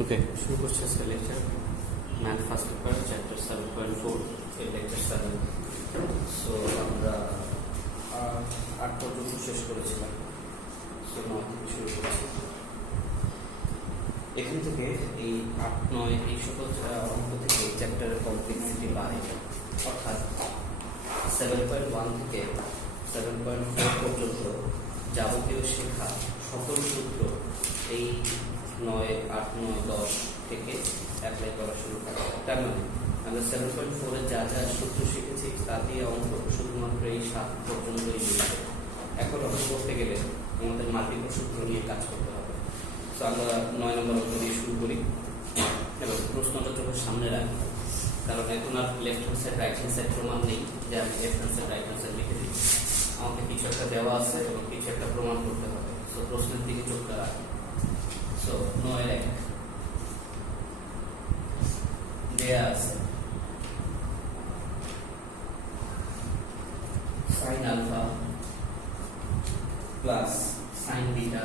ওকে, শুরু করছি আজকে lecture math first paper chapter 7.4 এর লেকচার 7। সো আমরা 8 পর্যন্ত শেষ করেছিলাম। সো 9 থেকে শুরু করছি। এখান থেকে এই 8, 9 এই সকল অঙ্ক থেকে চ্যাপ্টারের কমপ্লেক্সিটি বাড়ে, অর্থাৎ 7.1 থেকে 7.4 পর্যন্ত যাবতীয় শেখা সকল সূত্র এই 9, 8, 9, 10 থেকে অ্যাপ্লাই করা শুরু করা। তার মানে আমরা 7.4 এর যা যা সূত্র শিখেছি তা দিয়ে অঙ্ক শুধুমাত্র এই 7 পর্যন্তই মিলবে। এখন অঙ্ক করতে গেলে আমাদের মাল্টিপল সূত্র নিয়ে কাজ করতে হবে। তো আমরা 9 নম্বর অঙ্ক দিয়ে শুরু করি এবং প্রশ্নটা চোখের সামনে রাখি, কারণ এখন আর left hand side right hand side প্রমাণ নেই যে আমি left hand side right hand side লিখে দিই। আমাকে কিছু একটা দেওয়া আছে এবং কিছু একটা প্রমাণ করতে হবে। তো প্রশ্নের দিকে চোখটা রাখি। সো 9 দেয়া আছে sin alpha plus sin beta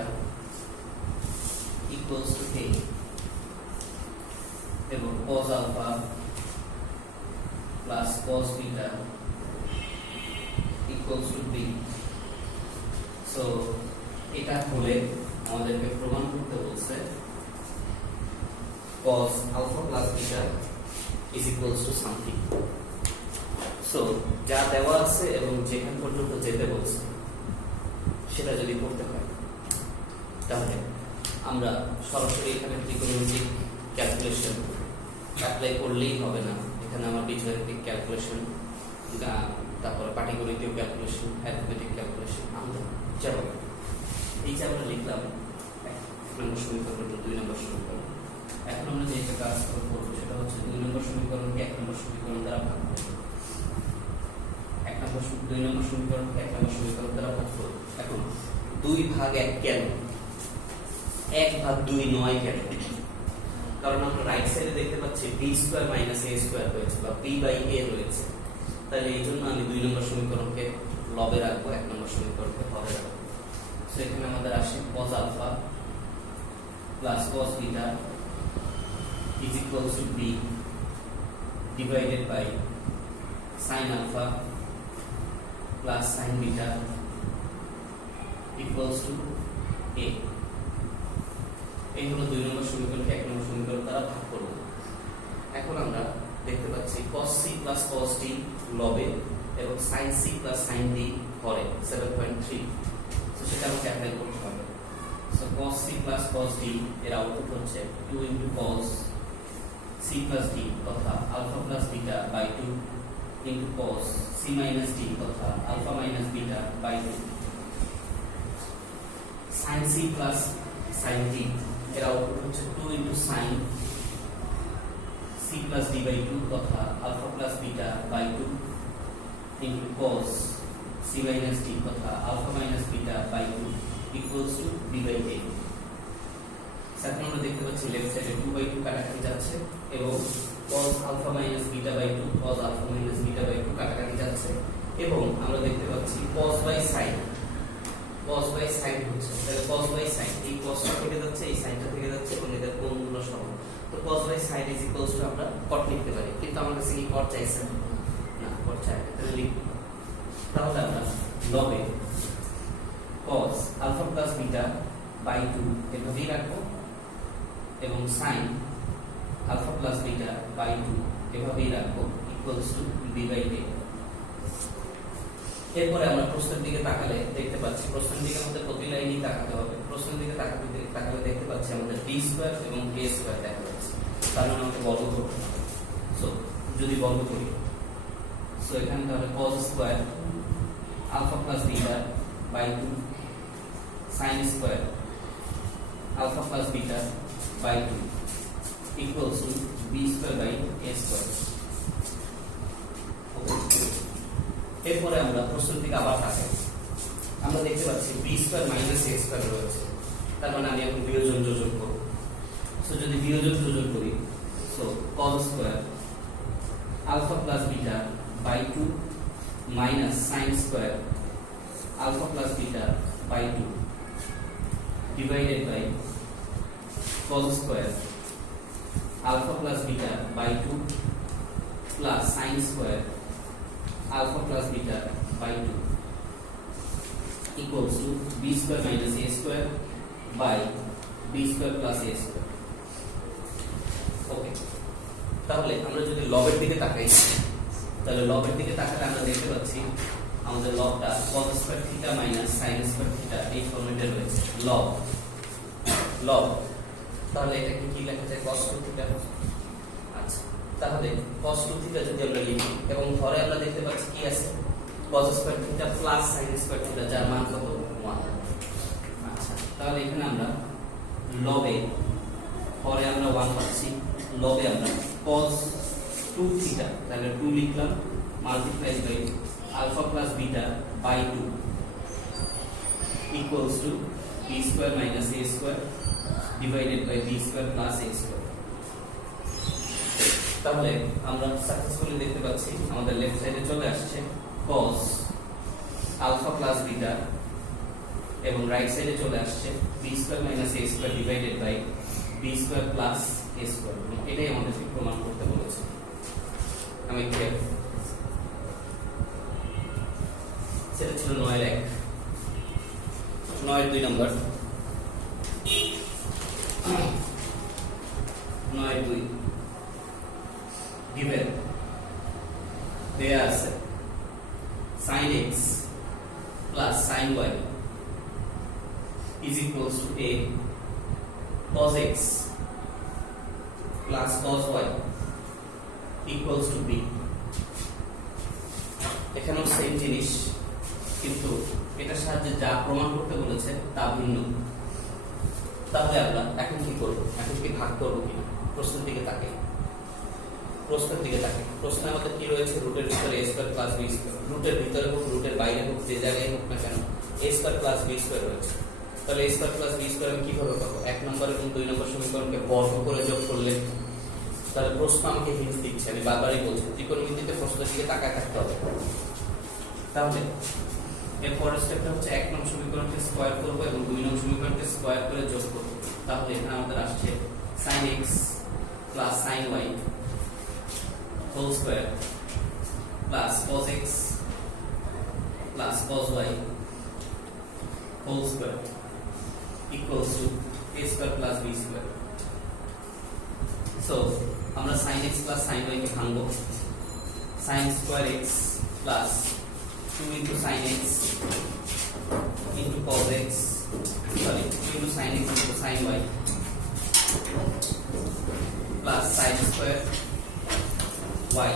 equals to a এবং cos alpha plus cos beta equals to b। So এটা হলে আমাদেরকে প্রমাণ করতে বলছে cos alpha plus beta is equals to something। So যা দেওয়া আছে এবং যেখান পর্যন্ত যেতে বলছে সেটা যদি করতে হয় তাহলে আমরা সরাসরি এখানে ত্রিকোণমিতিক ক্যালকুলেশন অ্যাপ্লাই করলেই হবে না। এখানে আমার বীজগণিতিক ক্যালকুলেশন, তারপরে পাটিগণিতীয় ক্যালকুলেশন, অ্যারিথমেটিক ক্যালকুলেশন, আমরা যেমন এই যে আমরা লিখলাম 1 নম্বর সমীকরণ, 2 নম্বর সমীকরণ। এখন আমরা যে কাজ করবো সেটা হচ্ছে 2 নম্বর সমীকরণকে 1 নম্বর সমীকরণ দ্বারা ভাগ করব। 2 নম্বর সমীকরণকে 1 নম্বর সমীকরণ দ্বারা ভাগ করব। এখন 2 ভাগ 1 কেন, 1 ভাগ 2 নয় কেন? কারণ আমরা রাইট সাইডে দেখতে পাচ্ছি b square minus a square হয়েছে বা b বাই a রয়েছে। তাহলে এই জন্য আমি 2 নম্বর সমীকরণকে লবে রাখবো, 1 নম্বর সমীকরণকে হরে রাখবো। সো এখানে আমাদের আসে cos alpha plus cos beta is equals to b divided by sin alpha plus sin beta equals to a। এই হলো 2 নম্বর সমীকরণকে 1 নম্বর সমীকরণ দ্বারা ভাগ করব। এখন আমরা দেখতে পাচ্ছি cos c plus cos d লবে এবং sin c plus sin d হরে 7.3। তো সেটা আমাকে অ্যাপ্লাই করতে হবে। So cos c plus cos d এর আউটপুট হচ্ছে 2 into cos c plus d তথা alpha plus beta by 2 into cos c minus d তথা alpha minus beta by 2। sin c plus sin d এর output হচ্ছে 2 into sin c plus d by 2 তথা alpha plus beta by 2 into cos c minus d তথা alpha minus beta by 2 equals to b by a। এখন আমরা দেখতে পাচ্ছি left সাইডে 2 by 2 কাটাকাটি যাচ্ছে এবং cos alpha minus beta by 2 cos alpha minus beta by 2 কাটাকাটি যাচ্ছে এবং আমরা দেখতে পাচ্ছি cos by sin হচ্ছে, তাহলে cos by sin এই cosটা থেকে যাচ্ছে, এই sinটা থেকে যাচ্ছে এবং এদের কোণগুলো সমান। তো cos by sin is equals to আমরা cot লিখতে পারি, কিন্তু আমার কাছে কি cot চাইছে না, cot চাই না, তাহলে লিখব। তাহলে আমরা লবে cos alpha plus beta by 2 এভাবেই রাখবো এবং sin alpha plus beta by 2 এভাবেই রাখবো equals to b by a। এরপরে আমরা প্রশ্নের দিকে তাকালে দেখতে পাচ্ছি, প্রশ্নের দিকে আমাদের প্রতি লাইনই তাকাতে হবে। প্রশ্নের দিকে তাকালে দেখতে পাচ্ছি আমাদের d স্কয়ার এবং a স্কয়ার দেখা যাচ্ছে, তার মানে আমাকে বর্গ করতে হবে। সো যদি বর্গ করি, সো এখানে তাহলে cos square alpha plus beta by 2 sin square alpha plus beta by 2 equals to b square by a square। এরপরে আমরা প্রশ্নের দিকে আবার তাকাই, আমরা দেখতে পাচ্ছি b square minus a square রয়েছে, তার মানে আমি এখন বিয়োজন যোজন করব। সো যদি বিয়োজন যোজন করি, so cos square alpha plus beta by 2 minus sin square alpha plus beta by 2 divided by cos square alpha plus beta by 2 plus sin square alpha plus beta by 2 equals to b square minus a square by b square plus a square. ওকে, তাহলে আমরা যদি লবের দিকে তাকাই, তাহলে লবের দিকে তাকালে আমরা দেখতে পাচ্ছি আমাদের লবটা cos square theta minus sin square theta এই ফরম্যাটে রয়েছে। লব লব, তাহলে এটাকে কি লেখা যায়? cos 2 theta. আচ্ছা, তাহলে cos 2 থিটা যদি আমরা লিখি এবং ঘরে আমরা দেখতে পাচ্ছি কি আছে? cos square theta plus sin square theta, যার মান কত? 1। আচ্ছা, তাহলে এখানে আমরা লবে পরে আমরা 1 পাচ্ছি, লবে আমরা cos 2 থিটা, তাহলে 2 লিখলাম, multiply by alpha plus beta by 2 equals to b square minus a square divided by b square plus a square. তাহলে আমরা সাকসেসফুলি দেখতে পাচ্ছি আমাদের লেফট সাইডে চলে আসছে cos alpha plus beta এবং রাইট সাইডে চলে আসছে b square minus a square divided by b square plus a square. এটাই আমাদেরকে প্রমাণ করতে বলেছে। আমি ক্লিয়ার? সেটা ছিল 9-1। 9-2 নম্বর, 9-2 given দেয়া আছে sin x plus sin y is equals to a cos x plus cos y equals to b. এখানেও সেম জিনিস, কিন্তু এটার সাহায্যে যা প্রমাণ করতে বলেছে তা ভিন্ন। তাহলে আমরা এখন কি করব? এখন কি ভাগ করব কিনা? প্রশ্নের দিকে তাকাই, প্রশ্নের দিকে তাকাই। প্রশ্নে আমাদের কি রয়েছে? রুটের ভিতরে a square plus b square, রুটের ভিতরে হোক রুটের বাইরে হোক যে জায়গায় হোক না কেন a square plus b square রয়েছে। তাহলে a square plus b square আমি কিভাবে পাবো? 1 নম্বর এবং 2 নম্বর সমীকরণকে বর্গ করে যোগ করলে। তাহলে প্রশ্ন আমাকে হিন্ট দিচ্ছে, আমি বারবারই বলছি ত্রিকোণমিতিতে প্রশ্নের দিকে তাকায় থাকতে হবে। তাহলে এর পরের স্টেপটা হচ্ছে 1 নং সমীকরণকে স্কয়ার করব এবং 2 নং সমীকরণকে স্কয়ার করে যোগ করব। তাহলে এখানে আমাদের আসছে sin x plus sin y whole square plus cos x plus cos y whole square equals to a square plus b square. So আমরা sin x plus sin y কে ভাঙবো। sin square x plus 2 into sin x into cos x, sorry, 2 into sin x into sin y plus sin square y.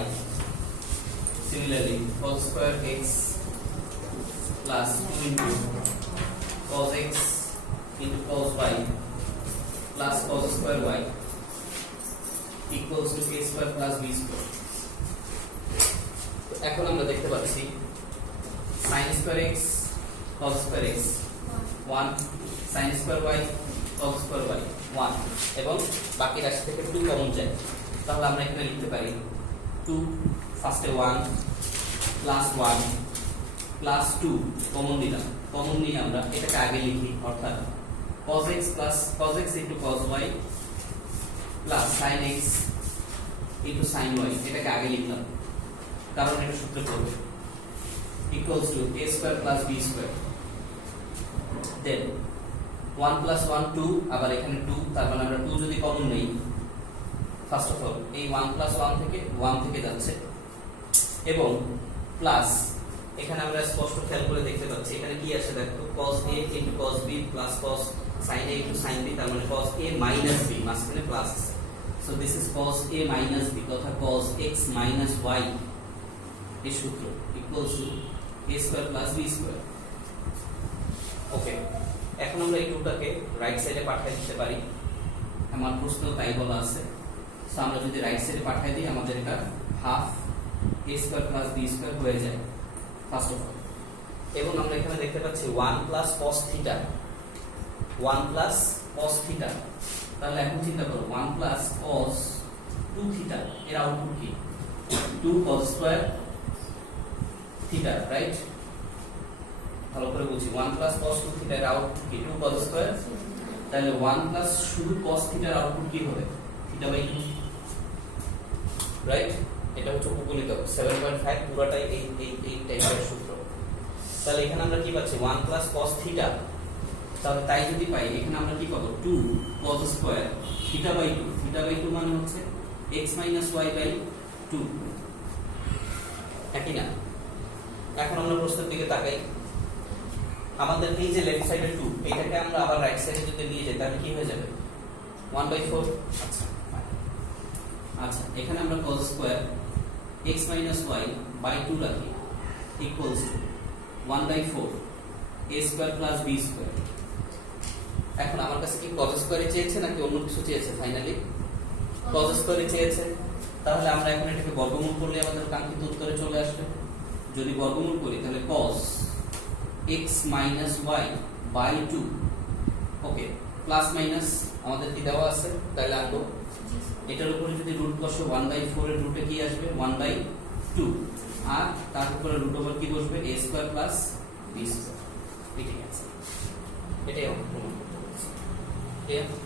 Similarly, cos square x plus 2 into cos x into cos y plus cos square y equals to a square plus b square. এখন আমরা দেখতে পাচ্ছি sin square x cos square x 1, sin square y cos square y 1, এবং বাকি রাশি থেকে 2 common যায়। তাহলে আমরা এখানে লিখতে পারি 2 ফার্স্টে 1 প্লাস 1 প্লাস 2 কমন নিলাম। কমন নিয়ে আমরা এটাকে আগে লিখি, অর্থাৎ cos x plus cos x into cos y plus sin x into sin y, এটাকে আগে লিখলাম কারণ এটা সূত্রে পড়বে, equals to a square plus b square. Then 1 plus 1 2, আবার এখানে 2, তার মানে আমরা 2 যদি কমন নেই, ফার্স্ট অফ অল এই 1 plus 1 থেকে 1 থেকে যাচ্ছে, এবং প্লাস এখানে আমরা স্পষ্ট খেয়াল করে দেখতে পাচ্ছি এখানে কি আছে দেখো, cos a into cos b plus cos sin a into sin b, তার মানে cos a minus b, মাঝখানে plus. So this is cos a minus b অর্থাৎ cos x minus y এই সূত্র equals to a square plus b square. ওকে, এখন আমরা এই টুটাকে right সাইডে পাঠিয়ে দিতে পারি, আমার প্রশ্ন তাই বলা আছে। সো আমরা যদি রাইট সাইডে পাঠিয়ে দিই আমাদের এটা half a square plus b square হয়ে যায় ফার্স্ট অফ অল। এবং আমরা এখানে দেখতে পাচ্ছি 1 plus cos theta, 1 plus cos theta। তাহলে এখন চিন্তা করো 1 plus cos 2 theta এর আউটপুট কি? 2 cos square theta, রাইট? ভালো করে বুঝি, 1 plus cos 2 theta এর আউটপুট কি? 2 cos square। তাহলে 1 plus শুধু cos theta এর আউটপুট কি হবে? theta by 2। রাইট? এটা হচ্ছে উপকূলিতক 7.5 পুরোটাই এই টাইপের সূত্র। তাহলে এখানে আমরা কি পাচ্ছি 1 প্লাস cos থিটা। তাহলে তাই যদি পাই এখানে আমরা কি পাবো 2 cos square theta by 2। Theta by 2 মানে হচ্ছে x মাইনাস y বাই 2, একই না? এখন আমরা প্রশ্নের দিকে তাকাই। আমাদের এই যে লেফট সাইডে 2, এটাকে আমরা আবার রাইট সাইডে যদি নিয়ে যাই তাহলে কি হয়ে যাবে 1/4। আচ্ছা আচ্ছা, এখানে আমরা cos square x minus y by 2 রাখি equals to 1/4 a square plus b square. এখন আমার কাছে কি cos স্কয়ারে চেয়েছে নাকি অন্য কিছু চেয়েছে? ফাইনালি cos স্কয়ারে চেয়েছে। তাহলে আমরা এখন এটাকে বর্গমূল করলে আমাদের কাঙ্ক্ষিত উত্তরে চলে আসবে। যদি বর্গমূল করি তাহলে cos x minus y by 2, okay, plus minus আমাদের কি দেওয়া আছে তাহলে আনবো। এটার উপরে যদি রুট বসে 1/4 এর রুটে কি আসবে 1/2, আর তার উপরে রুট ওভার কি বসবে a square plus b square. ঠিক আছে, এটাই অঙ্ক প্রমাণ করতে বলছি। ঠিক আছে,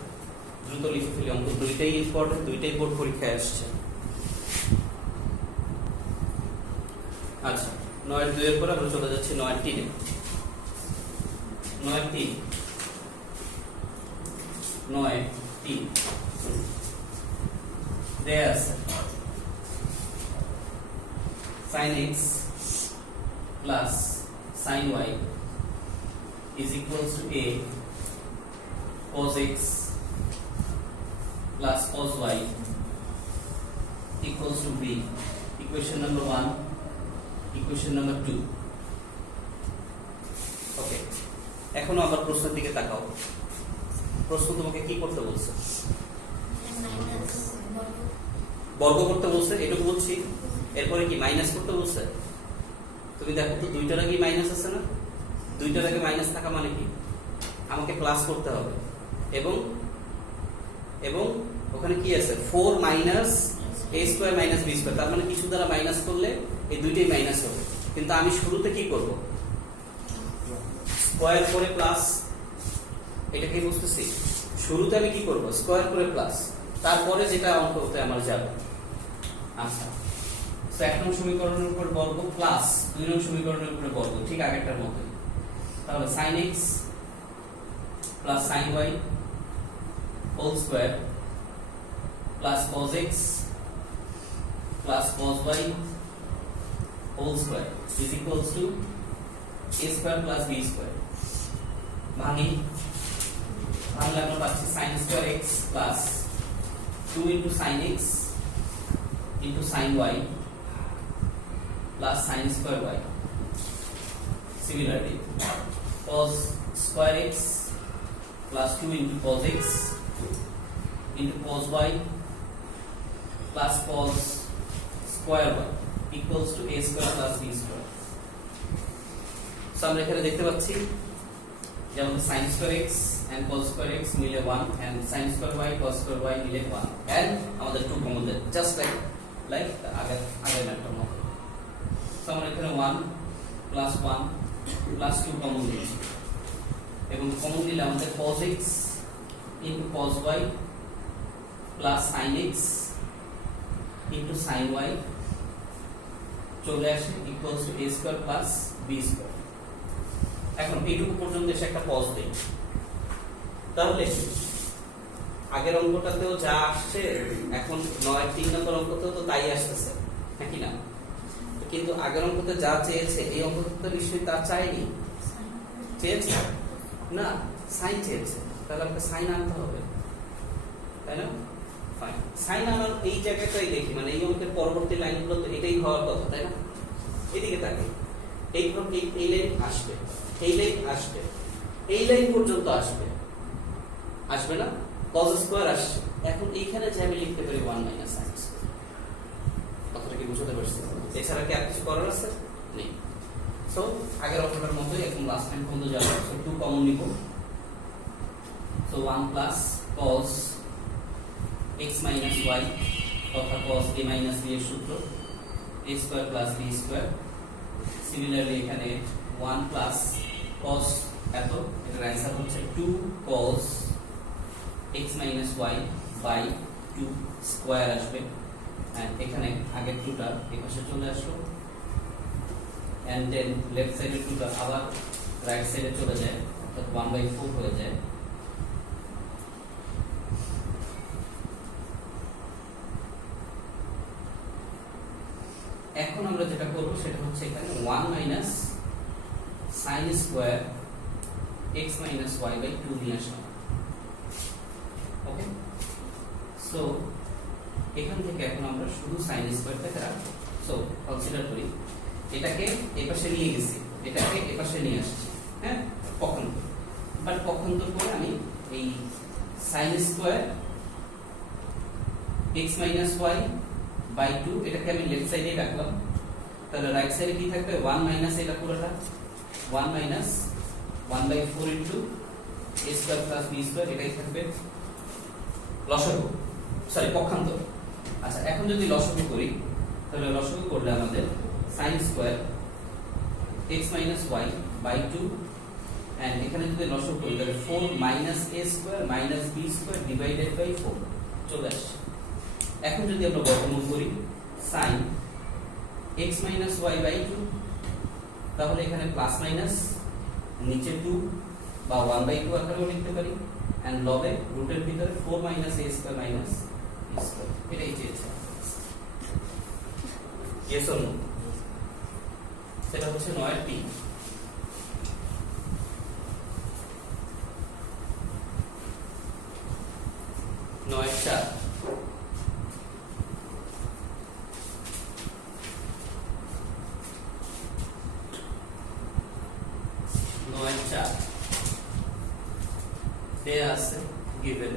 দ্রুত লিখে ফেলি। অঙ্ক দুইটাই ইম্পর্টেন্ট, দুইটাই বোর্ড পরীক্ষায় আসছে। আচ্ছা, 9-2 এর পর আমরা চলে যাচ্ছি 9-3 এ। 9-3 দেয়া আছে sin x plus sin y is equals to a cos x plus cos y equals to b. Equation number 1, equation number 2. ওকে, এখনো আবার প্রশ্নের দিকে তাকাও। প্রশ্ন তোমাকে কি করতে বলছে? বর্গ করতে বলছে, এটুকু বলছি। এরপরে কি মাইনাস করতে বলছে? তুমি দেখো তো দুইটার আগে মাইনাস আছে না? দুইটার আগে মাইনাস থাকা মানে কি আমাকে প্লাস করতে হবে, এবং এবং ওখানে কি আছে 4 minus a square minus b square, তার মানে কিছু দ্বারা মাইনাস করলে এই দুইটাই মাইনাস হবে। কিন্তু আমি শুরুতে কি করব? স্কয়ার করে প্লাস, এটা কি বুঝতেছি? শুরুতে আমি কি করব? স্কয়ার করে প্লাস, তারপরে যেটা অঙ্ক হতে আমার যাবে। আচ্ছা, তো 1 নং সমীকরণের উপর বর্গ প্লাস 2 নং সমীকরণের উপর বর্গ, ঠিক আগেরটার মতই। তাহলে sin x plus sin y whole square plus cos x plus cos y whole square is equals to a square plus b square. ভাঙি, ভাঙলে আমরা পাচ্ছি sin square x plus 2 into sin x into sin y plus sin square y. Similarly, cos square x plus 2 into cos x into cos y plus cos square y equals to a square plus b square. So আমরা এখানে দেখতে পাচ্ছি যে আমাদের sin square x and cos square x মিলে 1 and sin square y cos square y মিলে 1 and আমাদের 2 common দেয়, just like আগের ম্যাথের মতো। সো আমরা এখানে 1 প্লাস 1 প্লাস 2 কমন দিয়েছি, এবং কমন দিলে আমাদের cos x into cos y plus sin x into sin y চলে আসে equals to a square plus b square. এখন এইটুকু পর্যন্ত এসে একটা পজ দেই। তাহলে আগের অঙ্কটাতেও যা আসছে এখন 9-3 নম্বর অঙ্কতেও তো তাই আসতেছে, নাকি না? কিন্তু আগের অঙ্কতে যা চেয়েছে এই অঙ্কতে তো নিশ্চয়ই তা চাইনি। চেয়েছে না, সাইন চেয়েছে, তাহলে আমাকে সাইন আনতে হবে, তাই না? ফাইন, সাইন আনার এই জায়গাটাই দেখি, মানে এই অঙ্কের পরবর্তী লাইনগুলো তো এটাই হওয়ার কথা, তাই না? এদিকে তাকাই, এই লাইন আসবে, এই লাইন আসবে, এই লাইন পর্যন্ত আসবে, আসবে না? cos স্কয়ার আসছে। এখন এইখানে যে আমি লিখতে পারি 1 মাইনাস sin স্কয়ার। কথাটা কি বুঝতে পারছেন? এছাড়া কি আর কিছু করার আছে? নেই। সো আগের অঙ্কটার মতোই এখন লাস্ট টাইম পর্যন্ত যাবো। সো 2 কমন নিব। So 1 plus cos x minus y অর্থাৎ cos a মাইনাস b এর সূত্র a square plus b square. Similarly এখানে 1 প্লাস cos, এত এটার অ্যান্সার হচ্ছে 2 cos x minus y by 2 square আসবে এখানে আগের টুটা এই পাশে চলে আসলো, এন্ড দেন লেফট সাইডের টুটা আবার রাইট সাইডে চলে যায়, অর্থাৎ 1/4 হয়ে যায়। এখন আমরা যেটা করব সেটা হচ্ছে এখানে 1 minus sin square x minus y by 2 নিয়ে আসলাম। ওকে, সো এখান থেকে এখন আমরা শুধু sin স্কয়ারটাকে রাখবো। সো কনসিডার করি এটাকে এই পাশে নিয়ে গেছি, এটাকে এই পাশে নিয়ে আসছি, হ্যাঁ পক্ষান্তর। বাট পক্ষান্তর করে আমি এই sin square x minus y by 2 এটাকে আমি লেফট সাইডে রাখলাম, তাহলে রাইট সাইডে কি থাকবে 1 মাইনাস এটা পুরোটা 1 minus 1/4 into a square plus b square, এটাই থাকবে লসাগু, সরি পক্ষান্তর। আচ্ছা এখন যদি লসাগু করি তাহলে লসাগু করলে আমাদের sin square x minus y by 2 and এখানে যদি লসাগু করি তাহলে 4 minus a square minus b square divided by 4 চলে আসে। এখন যদি আমরা বর্গমূল করি sin x minus y by 2, তাহলে এখানে প্লাস মাইনাস নিচে 2 বা 1/2 আকারেও লিখতে পারি, এন্ড লবে রুটের ভিতরে 4 minus a square minus b square, এটাই চেয়েছে। Yes or no? সেটা হচ্ছে 9 এর 3। 9 এর 4, 9 এর 4 দেয়া আছে given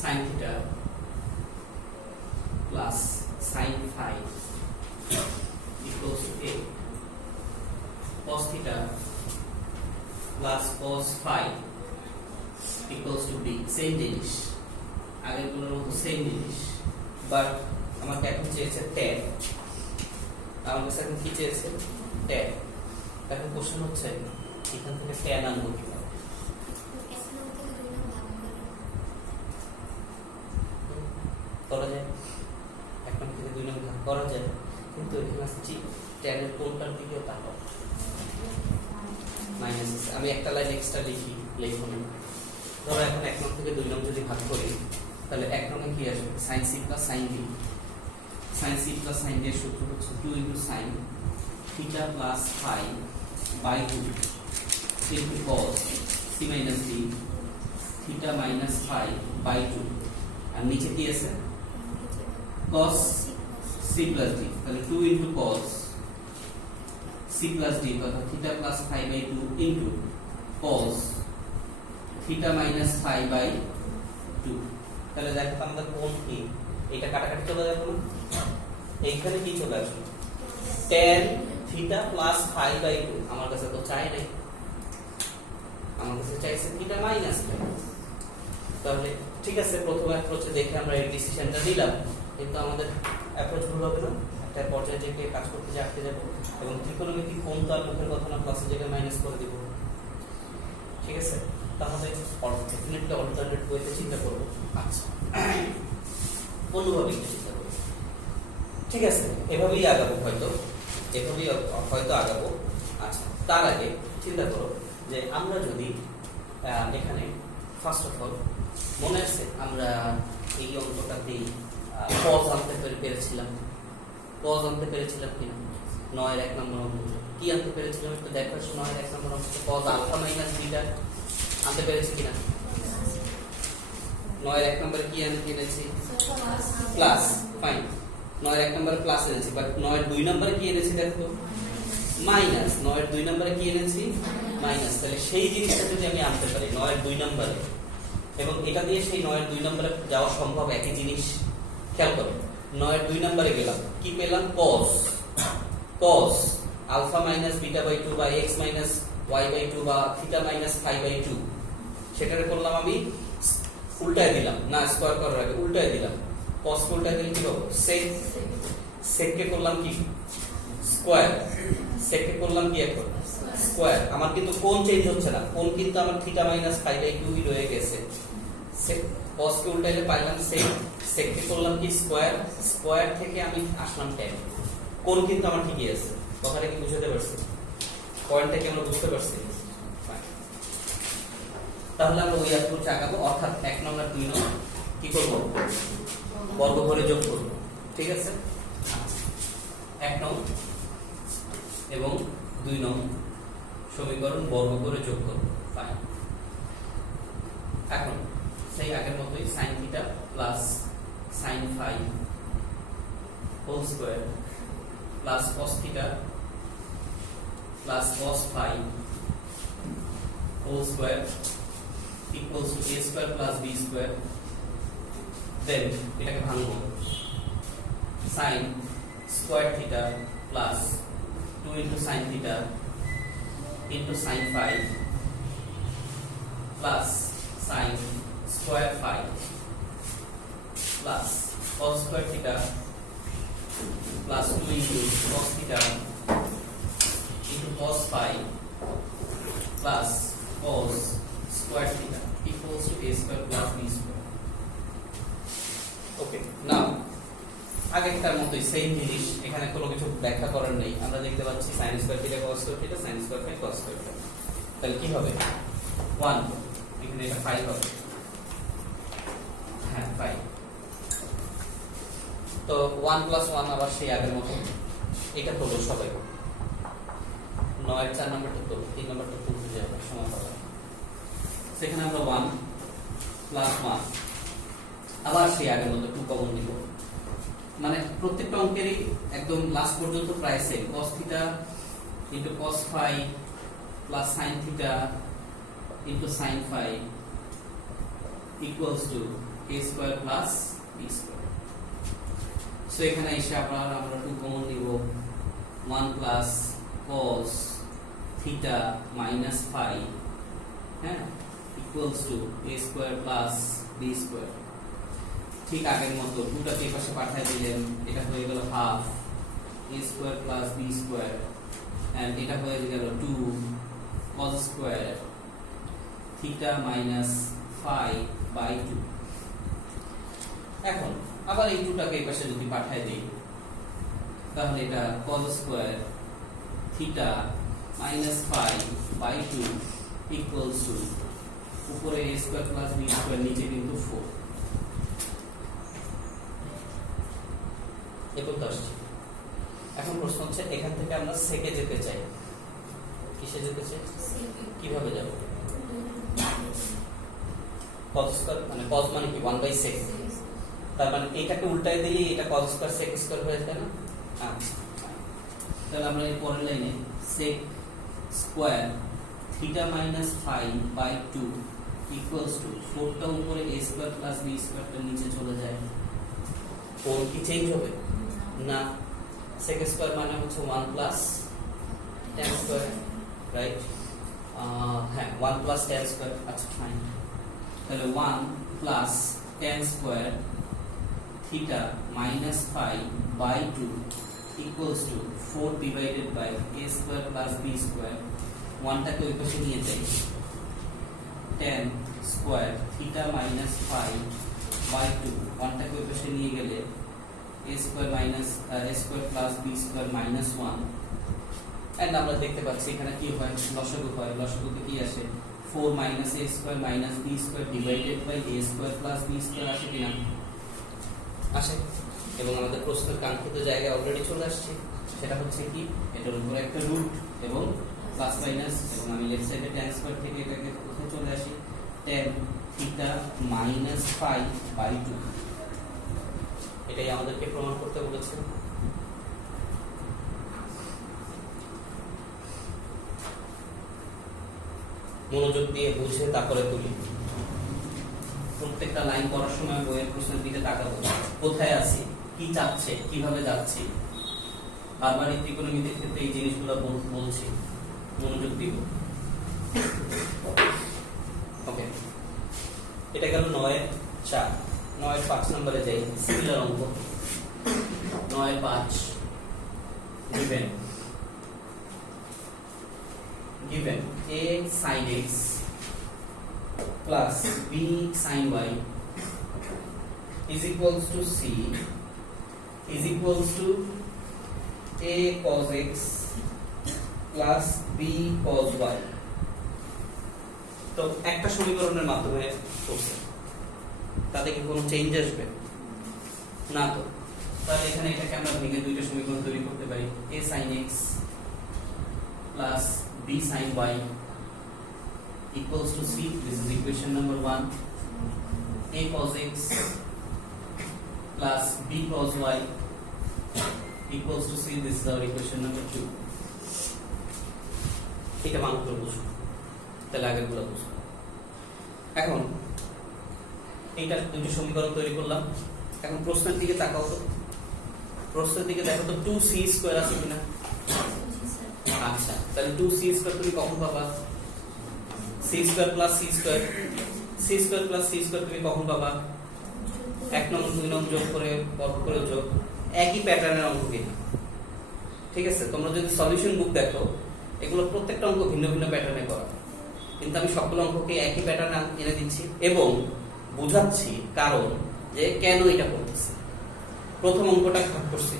sin theta plus sin phi equals to a, cos theta plus cos phi equals to b। Same জিনিস, আগের গুলোর মতো সেম জিনিস, বাট আমাকে এখন চেয়েছে tan, আমার কাছে এখন কি চেয়েছে tan। এখন কোশ্চেন হচ্ছে এখান থেকে tan আনবো কিভাবে? করা যায়, 1 নং থেকে 2 নং ভাগ করা যায়, কিন্তু এখানে আসছে tan এর কোনটার দিকে তাকাও, মাইনাস। আমি একটা লাইন এক্সট্রা লিখব না। ধরো এখন 1 নং থেকে 2 নং যদি ভাগ করি তাহলে 1 নং এ কি আসবে sin c plus sin d। sin c plus sin d এর সূত্র হচ্ছে 2 sin theta plus phi by 2 into cos c minus d theta minus phi by 2, আর নিচে কি আছে cos c plus d, তাহলে 2 into cos c plus d অর্থাৎ theta plus phi by 2 into cos theta minus phi by 2। তাহলে দেখো আমাদের কোণ কি, এটা কাটাকাটি চলে যাবে না, এইখানে কি চলে আসবে tan theta plus phi by 2। আমার কাছে তো চাই নাই, আমার কাছে চাইছে theta minus phi। তাহলে ঠিক আছে, প্রথম অ্যাপ্রোচে দেখে আমরা এই ডিসিশনটা নিলাম, কিন্তু আমাদের অ্যাপ্রোচ ভুল হবে না, একটা পর্যায়ে যে কাজ করতে যে আটকে যাব, এবং ত্রিকোণমিতিক কোণ তো আর মুখের কথা না, প্লাসের জায়গায় মাইনাস করে দিব। ঠিক আছে, তাহলে ডেফিনেটলি অল্টারনেট ওয়েতে চিন্তা করব। আচ্ছা অন্যভাবে একটু চিন্তা করব। ঠিক আছে, এভাবেই আগাবো, এভাবেই হয়তো আগাবো। আচ্ছা তার আগে চিন্তা করো যে আমরা যদি এখানে ফার্স্ট অফ অল মনে আছে আমরা এই অঙ্কটাতেই cos আনতে পেরেছিলাম, cos আনতে পেরেছিলাম কিনা 9 এর 1 নম্বর অঙ্ক কি আনতে পেরেছিলাম একটু দেখো। 9 এর 1 নম্বর অঙ্ক cos আলফা মাইনাস বিটা আনতে পেরেছি কিনা? 9 এর 1 নম্বরে কি আনতে পেরেছি? প্লাস। ফাইন, 9 এর 1 নম্বরে প্লাস এনেছি, বাট 9 এর 2 নম্বরে কি এনেছি দেখো মাইনাস। 9 এর 2 নম্বরে কি এনেছি মাইনাস। তাহলে সেই জিনিসটা যদি আমি আনতে পারি 9 এর 2 নম্বরে, এবং এটা দিয়ে সেই 9 এর 2 নম্বরে যাওয়া সম্ভব, একই জিনিস। খেয়াল করো 9 এর 2 নম্বরে গেলাম, কি পেলাম cos alpha minus beta by 2 বা x মাইনাস y বাই 2 বা থিটা মাইনাস ফাই বাই 2, সেটারে করলাম আমি উল্টায় দিলাম, না স্কয়ার করার আগে উল্টায় দিলাম। cos কে উল্টায় দিলে কি হবে sec কে করলাম কি স্কয়ার, sec কে করলাম কি এখন স্কয়ার। আমার কিন্তু কোণ চেঞ্জ হচ্ছে না, কোণ কিন্তু আমার থিটা মাইনাস ফাই বাই 2 রয়ে গেছে। সেক cos কে উল্টাইলে পাইলাম sec, sec কে করলাম কি স্কয়ার, স্কয়ার থেকে আমি আসলাম tan। কোণ কিন্তু আমার ঠিকই আছে, কথাটা কি বুঝতে পারছি? পয়েন্টটা কি আমরা বুঝতে পারছি? তাহলে আমরা ওই অ্যাপ্রোচে আগাবো, অর্থাৎ 1 নং আর 2 নং কি করব, বর্গ করে যোগ করব। ঠিক আছে, 1 নং এবং 2 নং সমীকরণ বর্গ করে যোগ করব। ফাইন। এখন সেই আগের মতোই sin theta plus sin phi whole square plus cos theta plus cos phi whole square equals to a square plus b square, then এটাকে ভাঙবো, sin square theta plus 2 into sin theta into sin phi plus sin square phi plus cos square theta plus 2 into cos theta into cos phi plus cos square theta equals to a square plus b square. Okay, now আগেরটার মতোই same জিনিস, এখানে কোনো কিছু ব্যাখ্যা করার নেই। আমরা দেখতে পাচ্ছি sin square theta cos square theta sin square phi cos square theta, তাহলে কি হবে 1, এখানে এটা 5 হবে, হ্যাঁ 5। তো 1 plus 1 আবার সেই আগের মতো, এটা তোলো সবাই, 9 এর 4 নম্বরটা তোলো, 3 নম্বরটা তুলতে যাবে সময় পাবে। সেখানে আমরা 1 প্লাস 1 আবার সেই আগের মতো 2 কমন নিব, মানে প্রত্যেকটা অঙ্কেরই একদম লাস্ট পর্যন্ত প্রায় same, cos theta into cos phi plus sin theta into sin phi equals to a square plus b square. So এখানে এসে আমরা 2 কমন নিব, 1 plus cos theta minus phi, হ্যাঁ, equals to a square plus b square। ঠিক আগের মতো 2টাকে এই পাশে পাঠিয়ে দিলেন, এটা হয়ে গেল half a square plus b square, and এটা হয়ে গেল 2 cos square theta minus phi by 2। এখন আবার এই 2টাকে এই পাশে যদি পাঠিয়ে দেই, তাহলে এটা cos square theta minus phi by 2 equals to উপরে a square plus b square, নিচে কিন্তু 4। এরপর আসছি, এখন প্রশ্ন হচ্ছে এখান থেকে আমরা সেকে যেতে চাই, কিসে যেতে চাই, কিভাবে যাব, cos স্কয়ার মানে cos মানে কি 1 বাই sec, তার মানে এটাকে উল্টায় দিলে এটা cos স্কয়ার sec স্কয়ার হয়ে যায় না। তাহলে আমরা এই পরের লাইনে sec square theta minus phi by 2 equals to 4টা উপরে a স্কয়ার প্লাস b স্কয়ারটা নিচে চলে যায়, কোণ কি চেঞ্জ হবে না, sec স্কয়ার মানে হচ্ছে 1 প্লাস tan স্কয়ার, রাইট, হ্যাঁ 1 প্লাস tan স্কয়ার, আচ্ছা ফাইন। তাহলে 1 plus tan square theta minus phi by 2 equals to 4 divided by a square plus b square, 1টাকে ওই পাশে নিয়ে যাই, tan square theta minus phi by 2, 1টাকে ওই পাশে নিয়ে গেলে a square minus a square plus b square minus 1, and আমরা দেখতে পাচ্ছি এখানে কি হয়, লসাগু হয়, লসাগুতে কি আসে 4 minus a square minus b square divided by a square plus b square আসে কিনা, আসে। এবং আমাদের প্রশ্নের কাঙ্ক্ষিত জায়গায় অলরেডি চলে আসছে, সেটা হচ্ছে কি এটার উপরে একটা রুট এবং প্লাস মাইনাস, এবং আমি লেফট সাইডে tan স্কয়ার থেকে এটাকে কোথায় চলে আসি, tan theta minus phi by 2, এটাই আমাদেরকে প্রমাণ করতে বলেছে। মনোযোগ দিয়ে বুঝে তারপরে তুলি, প্রত্যেকটা লাইন পড়ার সময় বইয়ের প্রশ্নের দিকে তাকাবো, কোথায় আছি, কি চাচ্ছে, কিভাবে যাচ্ছি। বারবার এই ত্রিকোণমিতির ক্ষেত্রে এই জিনিসগুলো বলছি, মনোযোগ দিব। ওকে, এটা গেল 9-4। 9-5 নম্বরে যাই, সিমিলার অঙ্ক। 9-5 given a sin x plus b sin y is equals to c is equals to a cos x plus b cos y। তো একটা সমীকরণের মাধ্যমে করছে, তাতে কি কোনো চেঞ্জ আসবে না? তো তাহলে এখানে এটাকে আমরা ভেঙে দুইটা সমীকরণ তৈরি করতে পারি, a sin x plus b sin y equals to c, this is equation number 1, a cos x plus b cos y equals to c, this is our equation number 2। এটা মান করে বুঝো, তাহলে আগের গুলো বুঝো। এখন এইটা দুটো সমীকরণ তৈরি করলাম, এখন প্রশ্নের দিকে তাকাও তো, প্রশ্নের দিকে দেখো তো 2c স্কয়ার আছে কিনা? আচ্ছা, তাহলে 2c স্কয়ার তুমি কখন পাবা? c square plus c square, c square plus c square তুমি কখন পাবা? 1 নং 2 নং যোগ করে বর্গ করে যোগ, একই প্যাটার্নের অঙ্ক কিনা? ঠিক আছে, তোমরা যদি সলিউশন বুক দেখো, এগুলো প্রত্যেকটা অঙ্ক ভিন্ন ভিন্ন প্যাটার্নে করা, কিন্তু আমি সবগুলো অঙ্ককে একই প্যাটার্নে এনে দিচ্ছি এবং বুঝাচ্ছি কারণ যে কেন এটা করতেছি। প্রথম অঙ্কটা ভাগ করছি,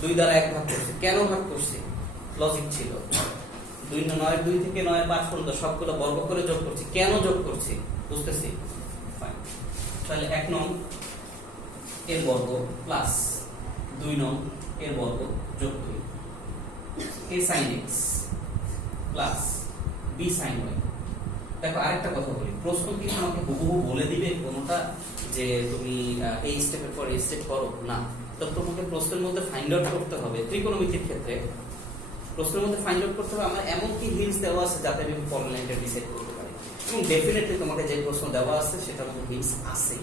2 দ্বারা 1 ভাগ করছি, কেন ভাগ করছি? লজিক ছিল। 2 থেকে 9 5 পর্যন্ত সবগুলো বর্গ করে যোগ করছি, কেন যোগ করছি? বুঝতেছি। ফাইন, তাহলে 1 নং এর বর্গ প্লাস 2 নং এর বর্গ যোগ 2, a sin x plus b sin y। দেখো আরেকটা কথা বলি, প্রশ্ন কি তোমাকে হুবহু বলে দিবে কোনটা যে তুমি এই স্টেপের পর এই স্টেপ করো? না, তো তোমাকে প্রশ্নের মধ্যে ফাইন্ড আউট করতে হবে। ত্রিকোণমিতির ক্ষেত্রে প্রশ্নের মধ্যে ফাইন্ড আউট করতে হবে আমার এমন কি হিন্টস দেওয়া আছে যাতে আমি ফর্মুলাটা ডিসাইড করতে পারি, এবং ডেফিনেটলি তোমাকে যে প্রশ্ন দেওয়া আছে সেটার মধ্যে হিন্টস আছে।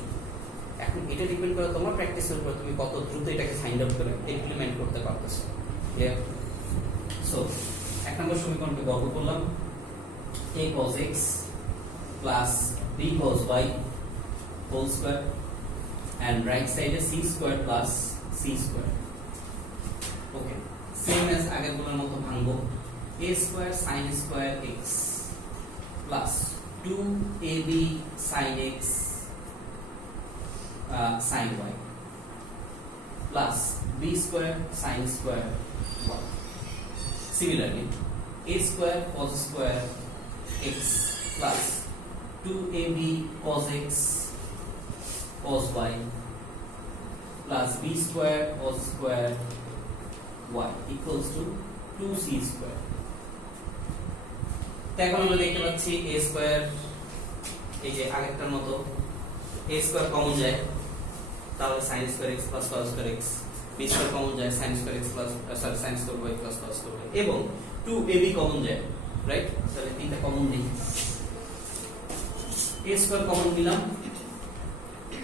এখন এটা ডিপেন্ড করে তোমার প্র্যাকটিসের উপর, তুমি কত দ্রুত এটাকে ফাইন্ড আউট করে ইমপ্লিমেন্ট করতে পারতেছো। ক্লিয়ার? সো 1 নম্বর সমীকরণকে বর্গ করলাম, a cos x plus b cos y whole square, and right side is c square plus c square। okay, same as আগের গুলোর মতো ভাঙবো, a square sin square x plus 2ab sin x sin y plus b square sin square y। Similarly, a square cos square x plus 2ab cos x cos y plus b square cos square y equals to 2c square। এখন আমরা দেখতে পাচ্ছি a square এই যে আগেরটার মতো a square common যায়, তাহলে sin square x plus cos square x, b square common যায় sin square x plus sin square y plus cos square y, এবং 2ab কমন যায়, রাইট? তাহলে তিনটা কমন নেই, a square কমন নিলাম,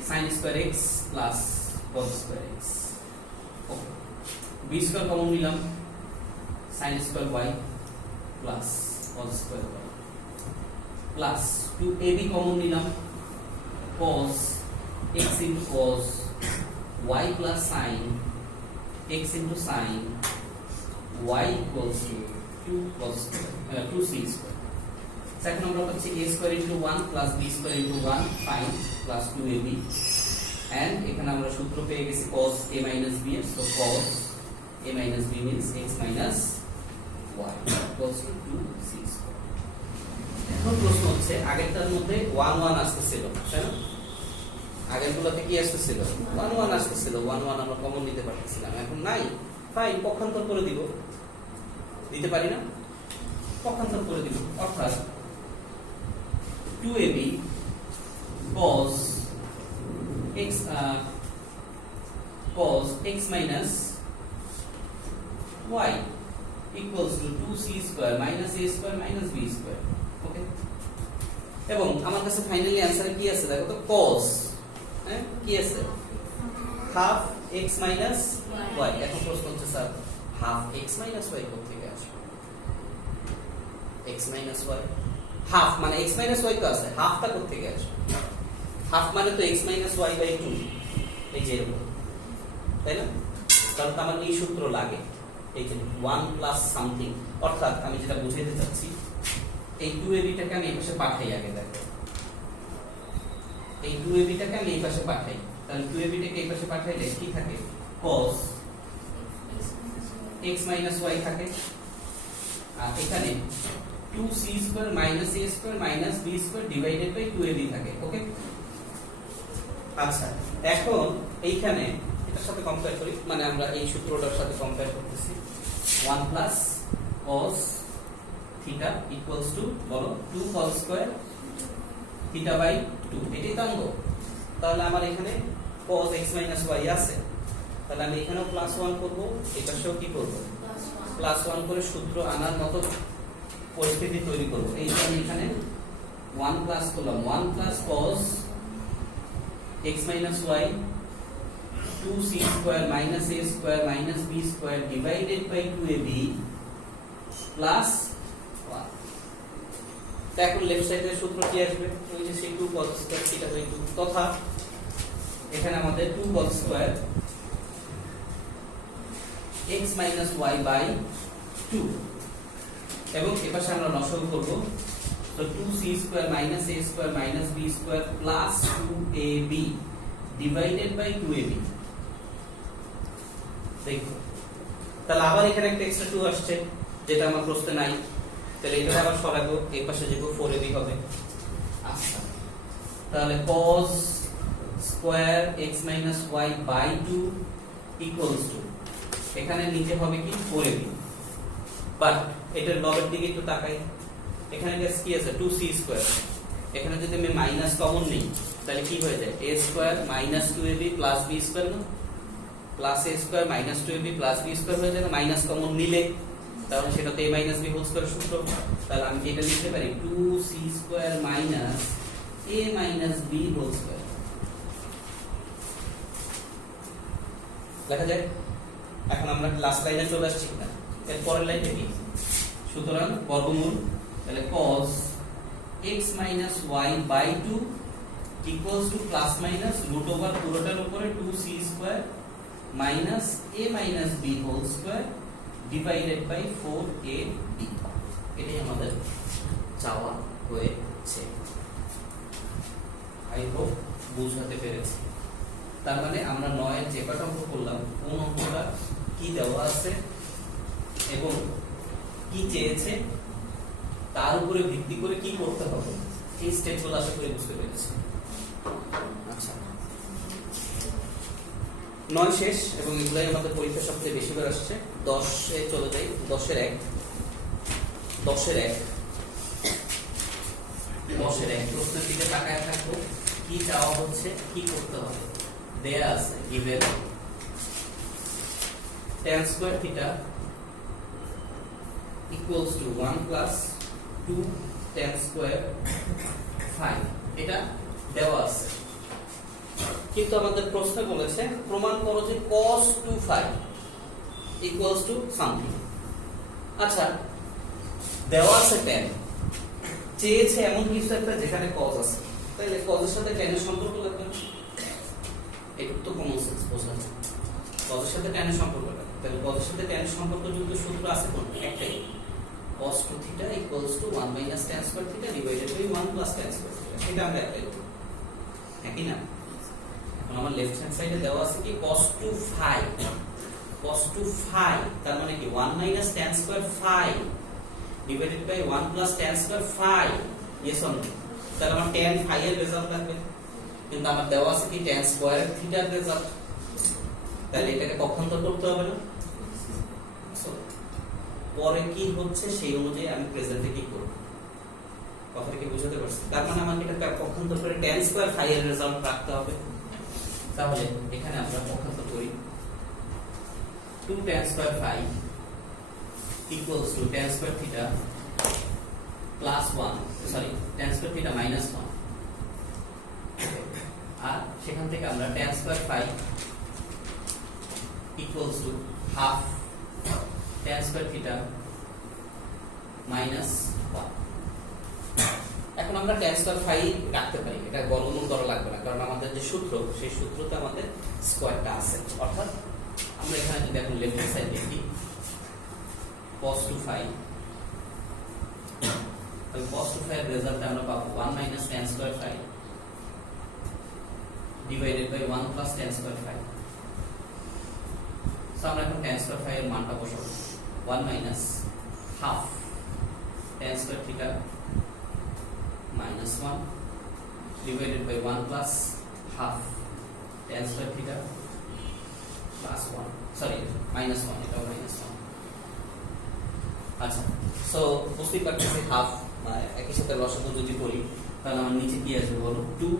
sin square x plus cos square x, ওকে, b square common নিলাম, sin square y plus cos square y, plus 2ab common নিলাম, cos x into cos y plus sin x into sin y equals to 2c square। Second number হচ্ছে a square into 1 plus b square into 1 fine plus 2ab, and এখানে আমরা সূত্র পেয়ে গেছি cos a minus b, so cos a minus b means x minus y equals to 2c square। এখন প্রশ্ন হচ্ছে আগেরটার মধ্যে 1 1 আসতেছিল, তাই না? আগেরগুলোতে কি আসতেছিল? 1 1 আসতেছিল, 1 1 আমরা কমন নিতে পারতেছিলাম, এখন নাই। ফাইন, পক্ষান্তর করে দিব, দিতে পারি না? পক্ষান্তর করে দিব, অর্থাৎ 2ab cos x minus y equals to 2c square minus a square minus b square। ওকে, এবং আমার কাছে ফাইনালি অ্যানসারে কি আছে দেখো তো, cos কি আছে, half x minus y। এখন প্রশ্ন হচ্ছে sir half x minus y কোথা থেকে আসবে? x minus y, half মানে x minus y তো আছে, হাফটা কোথা থেকে আসবে? হাফ মানে তো x minus y by 2, এই যে এরকম, তাই না? কারণ আমার এই সূত্র লাগে, এই যে 1 প্লাস সামথিং, অর্থাৎ আমি যেটা বুঝাতে চাচ্ছি এই 2ab টাকে আমি এই পাশে পাঠাই আগে, দেখো এই 2ab টাকে আমি এই পাশে পাঠাই, তাহলে 2ab টাকে এই পাশে পাঠাইলে কি থাকে cos x minus y থাকে, আর এখানে 2c square minus a square minus b square divided by 2ab থাকে। ওকে, আচ্ছা এখন এইখানে এটার সাথে কম্পেয়ার করি, মানে আমরা এই সূত্রটার সাথে কম্পেয়ার করতেছি 1 plus cos theta equals to বলো 2 cos স্কয়ার থিটা বাই 2, এটাই তো আনবো। তাহলে আমার এখানে cos x minus y আছে, তাহলে আমি এখানেও প্লাস 1 করব, এটার সাথেও কি করব প্লাস 1 করে সূত্র আনার মতো পরিস্থিতি তৈরি করব। এই যে আমি এখানে 1 প্লাস করলাম, 1 plus cos x minus y 2c square minus a square minus b square divided by 2ab plus 1। তো এখন লেফট সাইডের সূত্র কি আসবে, ওই যে সেই 2 cos স্কয়ার থিটা বাই 2 তথা এখানে আমাদের 2 cos square x minus y by 2, এবং এপাশে আমরা লসাগু করব, তো 2c square minus a square minus b square plus 2ab divided by 2ab। দেখো তাহলে আবার এখানে একটা এক্সট্রা 2 আসছে যেটা আমার প্রশ্নে নাই, তাহলে এটা আবার সরাবো, এই পাশে যাব 4ab হবে। আচ্ছা তাহলে cos square x minus y by 2 equals two এখানে নিচে হবে কি 4ab, বাট এটার লবের দিকে একটু তাকাই, এখানে কি আছে 2c স্কয়ার, এখানে যদি আমি মাইনাস কমন নেই তাহলে কি হয়ে যায় a square minus 2ab plus b square, না plus a square minus 2ab plus b square হয়ে যায় না, মাইনাস কমন নিলে, তাহলে সেটা তো a minus b whole square সূত্র। তাহলে আমি এটা লিখতে পারি 2c square minus a minus b whole square, লেখা যায়। এখন আমরা লাস্ট লাইনে চলে আসছি না, এর পরের লাইনটা কি, সুতরাং বর্গমূল, তাহলে cos x minus y by 2 equals to plus minus root over পুরোটার উপরে 2c square minus a minus b whole square divided by 4ab, এটাই আমাদের চাওয়া হয়েছে। আই হোপ বুঝাতে পেরেছি। তার মানে আমরা 9 এর যে কটা অঙ্ক করলাম কোন অঙ্কটা কি দেওয়া আছে এবং কি চেয়েছে তার উপরে ভিত্তি করে কি করতে হবে, এই স্টেপগুলো আশা করি বুঝতে পেরেছি। আচ্ছা 9 শেষ, এবং এগুলাই আমাদের পরীক্ষা সবচেয়ে বেশি বার আসছে। 10 এ চলে যাই, 10 এর 1 প্রশ্নের দিকে তাকায় থাকবো, কি চাওয়া হচ্ছে, কি করতে হবে। দেয়া আছে given tan square theta equals to 1 plus 2 tan square phi, এটা দেওয়া আছে, কিন্তু আমাদের প্রশ্নে বলেছে প্রমাণ করো যে cos 2 phi equals to something। আচ্ছা দেওয়া আছে tan, চেয়েছে এমন কিছু একটা যেখানে cos আছে, তাহলে cos এর সাথে tan এর সম্পর্ক লাগবে, এটা তো কমন সেন্স বোঝা যায়। cos এর সাথে tan এর সম্পর্ক লাগবে, তাহলে cos এর সাথে tan এর সম্পর্কযুক্ত সূত্র আছে কোন, একটাই, cos 2 theta equals to 1 minus tan square theta divided by 1 plus tan square theta, সেটা আমরা অ্যাপ্লাই করব, একই না। এখন আমার লেফট হ্যান্ড সাইডে দেওয়া আছে কি cos 2 phi, তার মানে কি 1 minus tan square phi divided by 1 plus tan square phi, yes or no, তাহলে আমার tan phi এর রেজাল্ট লাগবে, কিন্তু আমার দেওয়া আছে কি tan square theta এর রেজাল্ট, তাহলে এটাকে পক্ষান্তর করতে হবে না। পরে কি হচ্ছে সেই অনুযায়ী আমি প্রেজেন্টে কি করব, কথাটা কি বুঝাতে পারছি? তার মানে আমাকে এটা পক্ষান্তর করে tan square phi এর রেজাল্ট রাখতে হবে। তাহলে এখানে আমরা পক্ষান্তর করি 2 tan square phi equals to tan square theta plus 1, sorry tan square theta minus 1, আর সেখান থেকে আমরা tan square phi equals to half tan square theta minus 1। এখন আমরা tan square phi রাখতে পারি, এটা বর্গমূল করা লাগবে না, কারণ আমাদের যে সূত্র সেই সূত্রতে আমাদের স্কয়ারটা আছে, অর্থাৎ আমরা এখানে যদি এখন লেফট হ্যান্ড সাইড দেখি cos 2 phi, তাহলে cos 2 phi এর রেজাল্ট আমরা পাবো 1 minus tan square phi divided by 1 plus tan square phi. So আমরা এখন tan স্কয়ার ফাই এর মানটা বসাবো 1 minus half tan square theta minus 1 divided by 1 plus half tan square theta plus 1 sorry minus 1 এটা minus 1। আচ্ছা so বুঝতেই পারতেছি half মানে একই সাথে লসাগু যদি বলি তাহলে আমার নিচে কি আসবে বলো 2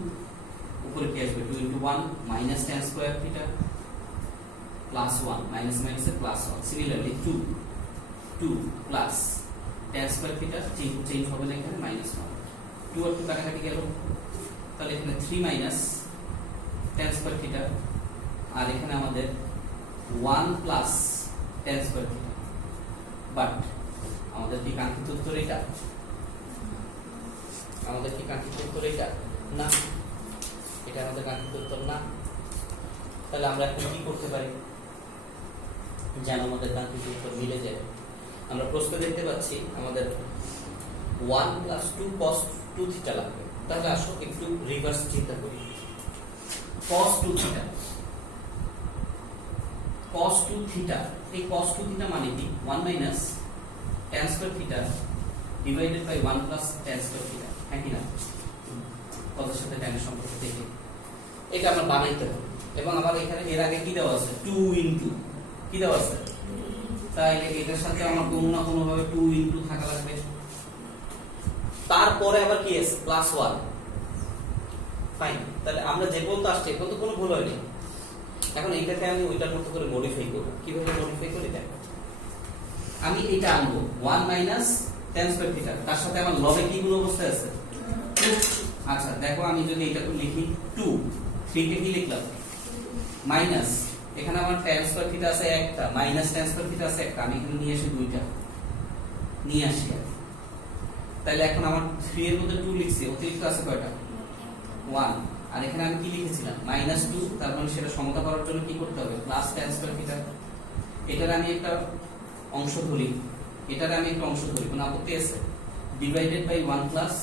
উপরে কি আসবে 2 into 1 minus tan square theta plus 1 minus minus plus 1 similarly 2 plus tan square theta change হবে না এখানে minus 1 2 আর 2 কাটাকাটি গেল তাহলে এখানে 3 minus tan square theta আর এখানে আমাদের 1 plus tan square theta but আমাদের কি কাঙ্ক্ষিত উত্তর এটা আমাদের কি কাঙ্ক্ষিত উত্তর এটা না এটা আমাদের কাঙ্ক্ষিত উত্তর না। তাহলে আমরা এখন কি করতে পারি যেন আমাদের কাঙ্ক্ষিত উত্তর মিলে যায়। আমরা প্রশ্ন দেখতে পাচ্ছি আমাদের 1 plus 2 cos 2 থিটা লাগবে। তাহলে আসো একটু রিভার্স চিন্তা করি। cos 2 থিটা cos 2 থিটা এই cos 2 থিটা মানে কি 1 minus tan square theta divided by 1 plus tan square theta হ্যাঁ কি না কত সাথে tan এর সম্পর্ক দেখে এটা আমরা বানাইতে হবে এবং আবার এখানে এর আগে কি দেওয়া আছে 2 into কি দেওয়া আছে তাহলে এটার সাথে আমার কোনো না কোনো ভাবে 2 into থাকা লাগবে তারপরে আবার কি আছে প্লাস 1 ফাইন। তাহলে আমরা যে বলতে আসছে এখন তো কোনো ভুল হয়নি। এখন এইটাকে আমি ওইটার মতো করে মডিফাই করব। কিভাবে মডিফাই করি দেখো আমি এটা আনবো 1 মাইনাস tan স্কয়ার থিটা তার সাথে আমার লবে কি গুণ অবস্থায় আছে 2। আচ্ছা দেখো আমি যদি এটাকে লিখি 2 3 কে কি লিখলাম মাইনাস এখানে আমার tan স্কয়ার থিটা আছে একটা মাইনাস tan স্কয়ার থিটা আছে একটা আমি এখানে নিয়ে আসি দুইটা নিয়ে আসি তাহলে এখন আমার 3 এর মধ্যে 2 লিখছি অতিরিক্ত আছে কয়টা 1 আর এখানে আমি কি লিখেছিলাম -2 তার মানে সেটা সমতা করার জন্য কি করতে হবে প্লাস tan স্কয়ার থিটা এটার আমি একটা অংশ ধরি এটার আমি একটা অংশ ধরি কোন আপত্তি আছে divided by 1 plus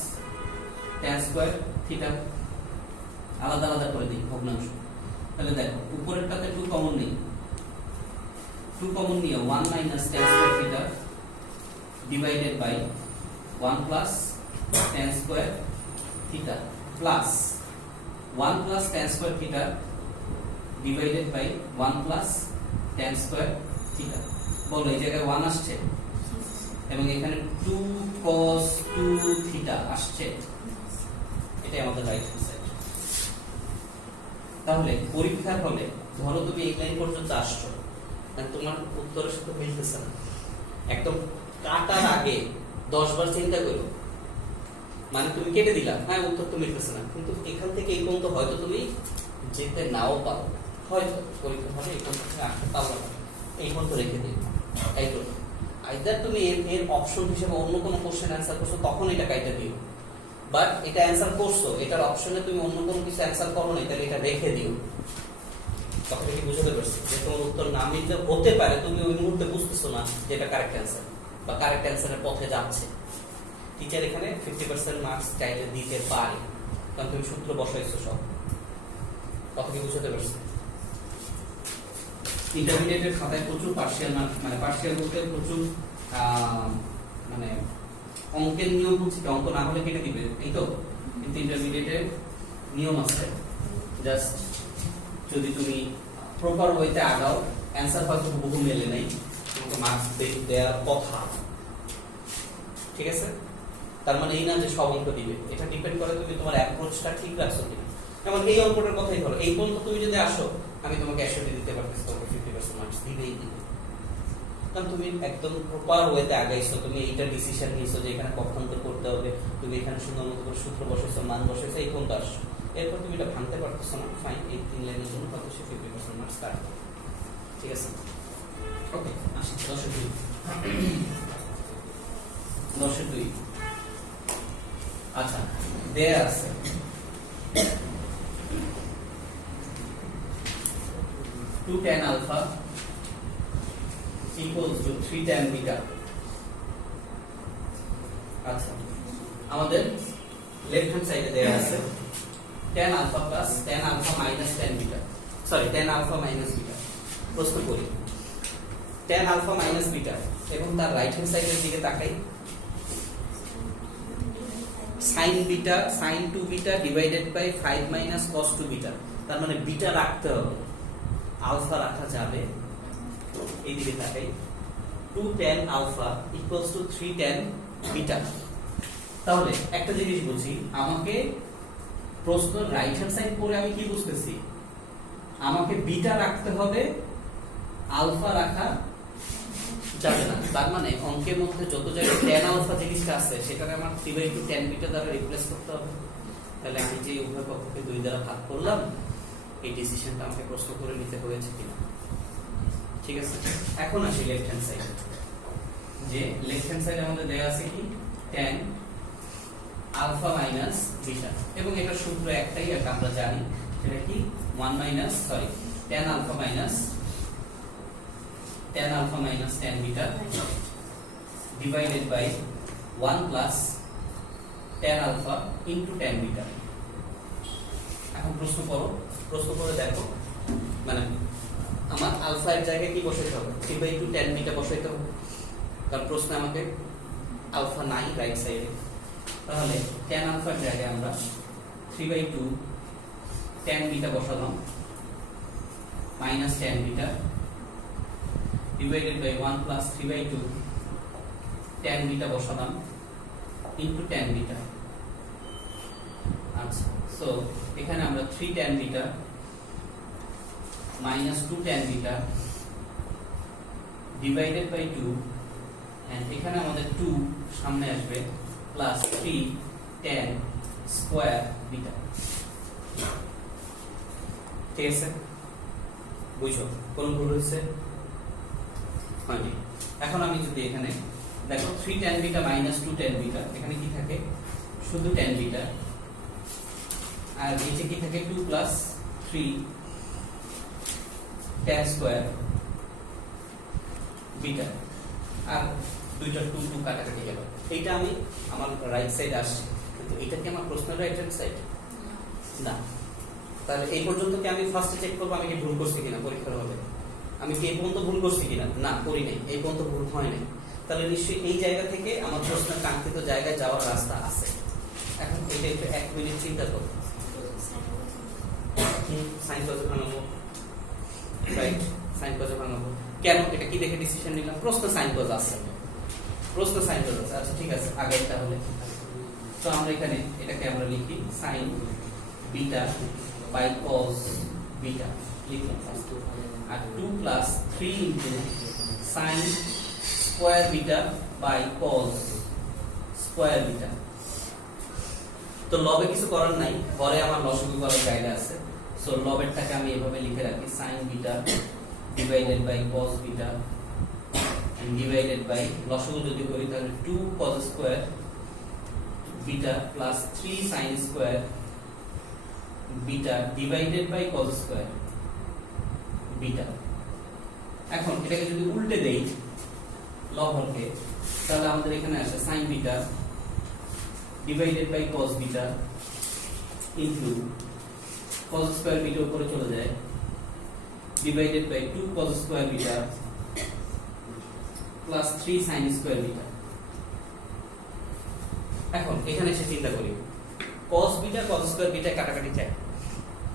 tan square theta আলাদা আলাদা করে দিই ভগ্নাংশ। তাহলে দেখো উপরেরটাতে 2 কমন নেই 2 কমন নিয়ে 1 minus tan square theta divided by 1 plus tan square theta plus 1 plus tan square theta divided by 1 plus tan square theta বলো এই জায়গায় 1 আসছে এবং এখানে 2 cos 2 থিটা আসছে এটাই আমাদের রাইট হ্যান্ড সাইড। তাহলে পরীক্ষার হলে ধরো তুমি এই লাইন পর্যন্ত আসছো মানে তোমার উত্তরের সাথে মিলতেছে না একদম কাটার আগে 10 বার চিন্তা করো মানে তুমি কেটে দিলা হ্যাঁ উত্তর তো মিলতেছে না কিন্তু এখান থেকে এই পর্যন্ত হয়তো তুমি যেতে নাও পারো হয়তো পরীক্ষার হলে এই পর্যন্ত আসতে পারো না এই পর্যন্ত রেখে দিই তাই তো আইদার তুমি এর অপশন হিসেবে অন্য কোনো কোশ্চেন অ্যানসার করছো তখন এটা কাইটা দিও বাট এটা অ্যানসার করছো এটার অপশনে তুমি অন্য কোনো কিছু অ্যানসার করো না তাহলে এটা রেখে দিও। তখন কি বুঝতে পারছি যে তোমার উত্তর না মিলতে হতে পারে তুমি ওই মুহূর্তে বুঝতেছো না যে এটা কারেক্ট অ্যানসার বা কারেক্ট অ্যানসারের পথে যাচ্ছে টিচার এখানে 50% মার্কস চাইলে দিতে পারে কারণ তুমি সূত্র বসাইছো সব। কথা কি বুঝতে পারছি? ইন্টারমিডিয়েটের খাতায় প্রচুর পার্সিয়াল মানে পার্সিয়াল বলতে প্রচুর মানে অঙ্কের নিয়ম হচ্ছে অঙ্ক না হলে কেটে দিবে এই তো কিন্তু ইন্টারমিডিয়েটের নিয়ম আছে জাস্ট যদি তুমি প্রপার ওয়েতে আগাও অ্যানসার হয়তো বহু মেলে নাই তোমাকে মার্কস দেওয়ার কথা ঠিক আছে। তার মানে এই না যে সব অঙ্ক দিবে এটা ডিপেন্ড করে তুমি তোমার অ্যাপ্রোচটা ঠিক রাখছো কিনা। যেমন এই অঙ্কটার কথাই ধরো এই পর্যন্ত তুমি যদি আসো আমি তোমাকে 100 দিতে পারতেছি তোমাকে 50% মার্কস দিবেই দিবে কারণ তুমি একদম প্রপার ওয়েতে আগাইছো তুমি এইটা ডিসিশন নিয়েছো যে এখানে পক্ষান্তর করতে হবে তুমি এখানে সুন্দর মতো করে সূত্র বসাইছো মান বসাইছো এই পর্যন্ত আসছো এরপর তুমি এটা ভাঙতে পারতেছো না ফাইন এই 3 লাইনের জন্য কত সে 50% মার্কস কাটবে ঠিক আছে। ওকে আসি 10-2 আচ্ছা দেয়া আছে 2 tan alpha equals to 3 tan beta। আচ্ছা আমাদের লেফট হ্যান্ড সাইডে দেয়া আছে tan alpha plus tan alpha minus tan beta, sorry tan alpha minus beta প্রশ্ন করি। tan alpha minus beta এবং তার রাইট হ্যান্ড সাইডের দিকে তাকাই, sin beta sin 2 beta divided by 5 minus cos 2 beta, তার মানে বিটা রাখতে হবে, আলফা রাখা যাবে। এই দিকে তাকাই, 2 tan alpha equals to 3 tan beta। তাহলে একটা জিনিস বুঝি, আমাকে প্রশ্ন রাইট হ্যান্ড সাইড পড়ে আমি কি বুঝতেছি, আমাকে বিটা রাখতে হবে, আলফা রাখা যাবে না। তার মানে অঙ্কের মধ্যে যত জায়গায় tan আলফা জিনিসটা আছে সেটাকে আমার 3/2 tan বিটা দ্বারা রিপ্লেস করতে হবে। তাহলে আমি যে উভয় পক্ষকে 2 দ্বারা ভাগ করলাম, এই ডিসিশনটা আমাকে প্রশ্ন করে নিতে হয়েছে কিনা। ঠিক আছে, এখন আসি লেফট হ্যান্ড সাইড। যে লেফট হ্যান্ড সাইড আমাদের দেয়া আছে কি tan আলফা মাইনাস বিটা, এবং এটা সূত্র একটাই, এটা আমরা জানি, সেটা কি 1 minus sorry tan alpha minus tan beta divided by 1 plus tan alpha into tan beta। এখন প্রশ্ন করে দেখো, মানে আমার আলফা এর জায়গায় কি বসাইতে হবে, 3/2 tan beta বসাইতে হবে, কারণ প্রশ্নে আমাকে আলফা নাই রাইট সাইডে। তাহলে tan alpha এর জায়গায় আমরা 3/2 tan beta বসালাম minus tan beta divided by 1 plus 3/2 tan beta বসালাম into tan beta। আচ্ছা, সো এখানে আমরা 3 tan beta minus 2 tan beta divided by 2, and এখানে আমাদের 2 সামনে আসবে plus 3 tan square beta। ঠিক আছে, বুঝছো কোন ভুল হয়েছে? হয়নি। এখন আমি যদি এখানে দেখো 3 tan beta minus 2 tan beta, এখানে কি থাকে শুধু tan beta, আর নিচে কি থাকে 2 plus 3 tan square beta, আর দুইটা 2 2 কাটাকাটি গেল। এইটা আমি আমার রাইট সাইড আসছে, কিন্তু এটা কি আমার প্রশ্নের রাইট হ্যান্ড সাইড না। তাহলে এই পর্যন্ত কি আমি ফার্স্টে চেক করব আমি কি ভুল করছি কিনা পরীক্ষার হবে, আমি কি এই পর্যন্ত ভুল করছি কিনা, না করি নাই, এই পর্যন্ত ভুল হয় নাই। তাহলে নিশ্চয়ই এই জায়গা থেকে আমার প্রশ্নের কাঙ্ক্ষিত জায়গায় যাওয়ার রাস্তা আছে। এখন এটা একটু 1 মিনিট চিন্তা করো, সাইন কজ ভাঙাবো, রাইট, সাইন কজ ভাঙাবো কেন, এটা কি দেখে ডিসিশন নিলাম, প্রশ্ন সাইন কজ আছে, প্রশ্ন সাইন কজ আছে। আচ্ছা ঠিক আছে, আগে তাহলে তো আমরা এখানে এটাকে আমরা লিখি sine beta by cos beta লিখলাম, আর 2 plus 3 into sin square beta by cos square beta। তো লবে কিছু করার নাই, পরে আমার লসাগু করার গাইড আছে। সো লবেরটাকে আমি এভাবে লিখে রাখি sin beta divided by cos beta and divided by লসাগু যদি করি তাহলে 2 cos square beta plus 3 sin square beta divided by cos square beta। এখন এটাকে যদি উল্টে দেই লবকে, তাহলে আমাদের এখানে আসে sin beta divided by cos beta into cos square beta উপরে চলে যায় divided by 2 cos square beta plus 3 sin square beta। এখন এখানে এসে চিন্তা করি, cos beta cos square beta কাটাকাটি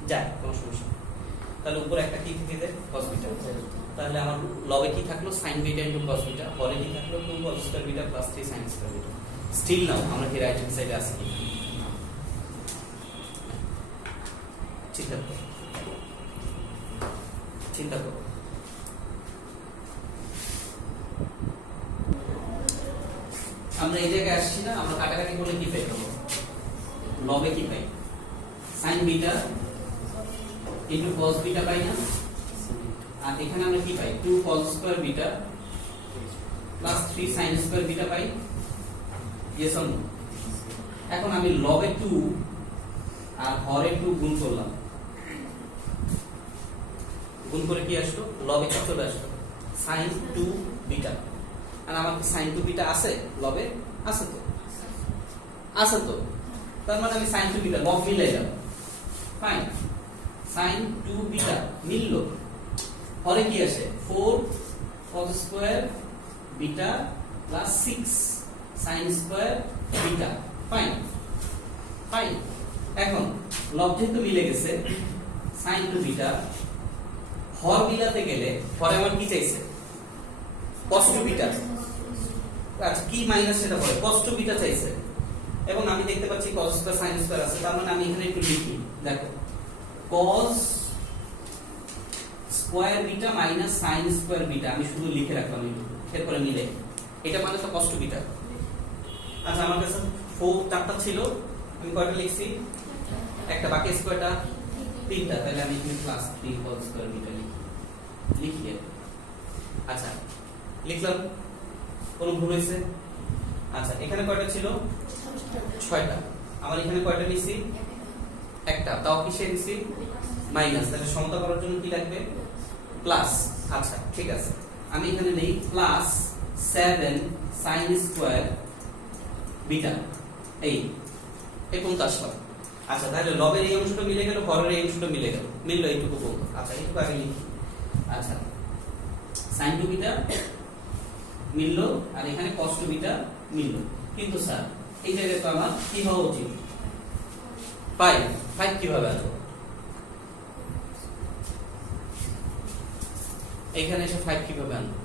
যায় কোনো সমস্যা, তাহলে উপরে একটা কি থেকে যায় cos beta, তাহলে আমার লবে কি থাকলো sin beta into cos beta, পরে কি থাকলো 2 cos square beta plus 3 sin square beta। Still now আমরা কি রাইট হ্যান্ড সাইডে আছি, চিন্তা করো আমরা এই জায়গায় আসছি না, আমরা কাটাকাটি করলে কি পাই, লবে কি পাই sin beta into cos beta পাই না, আর এখানে আমরা কি পাই 2 cos square beta plus 3 sin square beta pi, yes or no? এখন আমি লবে 2 আর হরে 2 গুণ করলাম, গুণ করে কি আসলো লবে কি চলে আসলো sin 2 beta, আর আমার কি sin 2 beta আছে লবে, আছে তো, তার মানে আমি sin 2 beta লব মিলাইলাম, ফাইন sin 2 বিটা মিলল হরে কি আসে 4 cos square beta plus 6 sin square beta fine fine এখন লব যেহেতু মিলে গেছে sin 2 বিটা হর মিলাতে গেলে হরে আমার কি চাইছে cos 2 বিটা আচ্ছা কি মাইনাস সেটা বলে cos 2 বিটা চাইছে এবং আমি দেখতে পাচ্ছি cos স্কয়ার sin স্কয়ার আছে তার মানে আমি এখানে একটু লিখি দেখো cos square beta minus sin square beta আমি শুধু লিখে রাখলাম এরপরে মিলে এটা মানে তো cos 2 বিটা আচ্ছা আমার কাছে 4 চারটা ছিল আমি কয়টা লিখছি একটা বাকি স্কয়ারটা তিনটা তাহলে আমি এখানে প্লাস 3 cos স্কয়ার বিটা লিখি আচ্ছা লিখলাম কোনো ভুল হয়েছে আচ্ছা এখানে কয়টা ছিল 6টা আমার এখানে কয়টা নিছি একটা তাও কিসে নিছি মাইনাস তাহলে সমতা করার জন্য কি লাগবে প্লাস আচ্ছা ঠিক আছে আমি এখানে নেই প্লাস 7 sin স্কয়ার বিটা এই কোনটা আসলো আচ্ছা তাহলে লবের এই অংশটা মিলে গেল হরের এই অংশটা মিলে গেল মিললো এইটুকু বলতো আচ্ছা এইটুকু আগে লিখি আচ্ছা sin 2 বিটা মিললো আর এখানে cos 2 বিটা মিললো কিন্তু স্যার এই জায়গায় তো আমার কি হওয়া উচিত 5 কিভাবে আসবে এখানে এসে 5 কিভাবে আনবো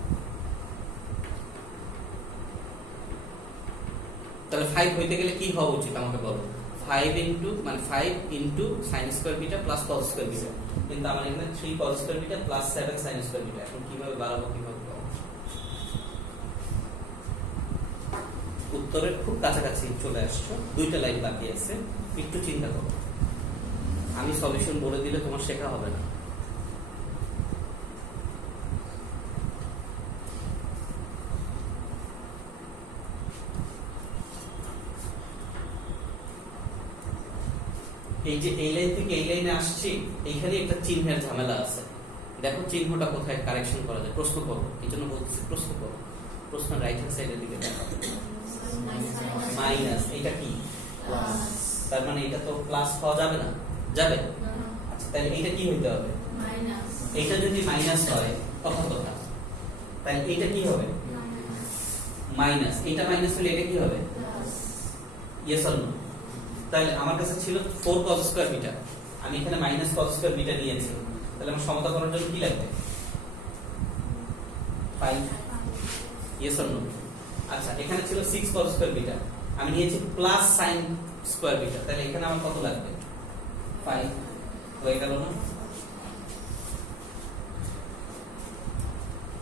তাহলে 5 হইতে গেলে কি হওয়া উচিত আমাকে বলো 5 ইনটু মানে 5 into sin square beta plus cos square beta কিন্তু আমার এখানে 3 cos square beta plus 7 sin square beta এখন কিভাবে বাড়াবো কিভাবে উত্তরের খুব কাছাকাছি চলে আসছো দুইটা লাইন বাকি আছে একটু চিন্তা করো আমি সলিউশন বলে দিলে তোমার শেখা হবে না এই যে এই লাইন থেকে এই লাইনে আসছি এইখানে একটা চিহ্নের ঝামেলা আছে দেখো চিহ্নটা কোথায় কারেকশন করা যায় প্রশ্ন করো এই জন্য বলছি প্রশ্ন করো প্রশ্ন রাইট হ্যান্ড সাইডের দিকে দেখো মাইনাস এটা কি প্লাস তার মানে এটা তো প্লাস পাওয়া যাবে না যাবে আচ্ছা তাহলে এটা কি হইতে হবে মাইনাস এটা যদি মাইনাস হয় তখন কথা তাহলে এটা কি হবে মাইনাস এটা মাইনাস হলে এটা কি হবে প্লাস ইয়েস অর নো তাহলে আমার কাছে ছিল 4 cos স্কয়ার বিটা আমি এখানে মাইনাস cos স্কয়ার বিটা নিয়েছি তাহলে আমার সমতা করার জন্য কি লাগবে 5 ইয়েস অর নো আচ্ছা এখানে ছিল 6 cos স্কয়ার বিটা আমি নিয়েছি প্লাস sin স্কয়ার বিটা তাহলে এখানে আমার কত লাগবে 5 হয়ে গেল না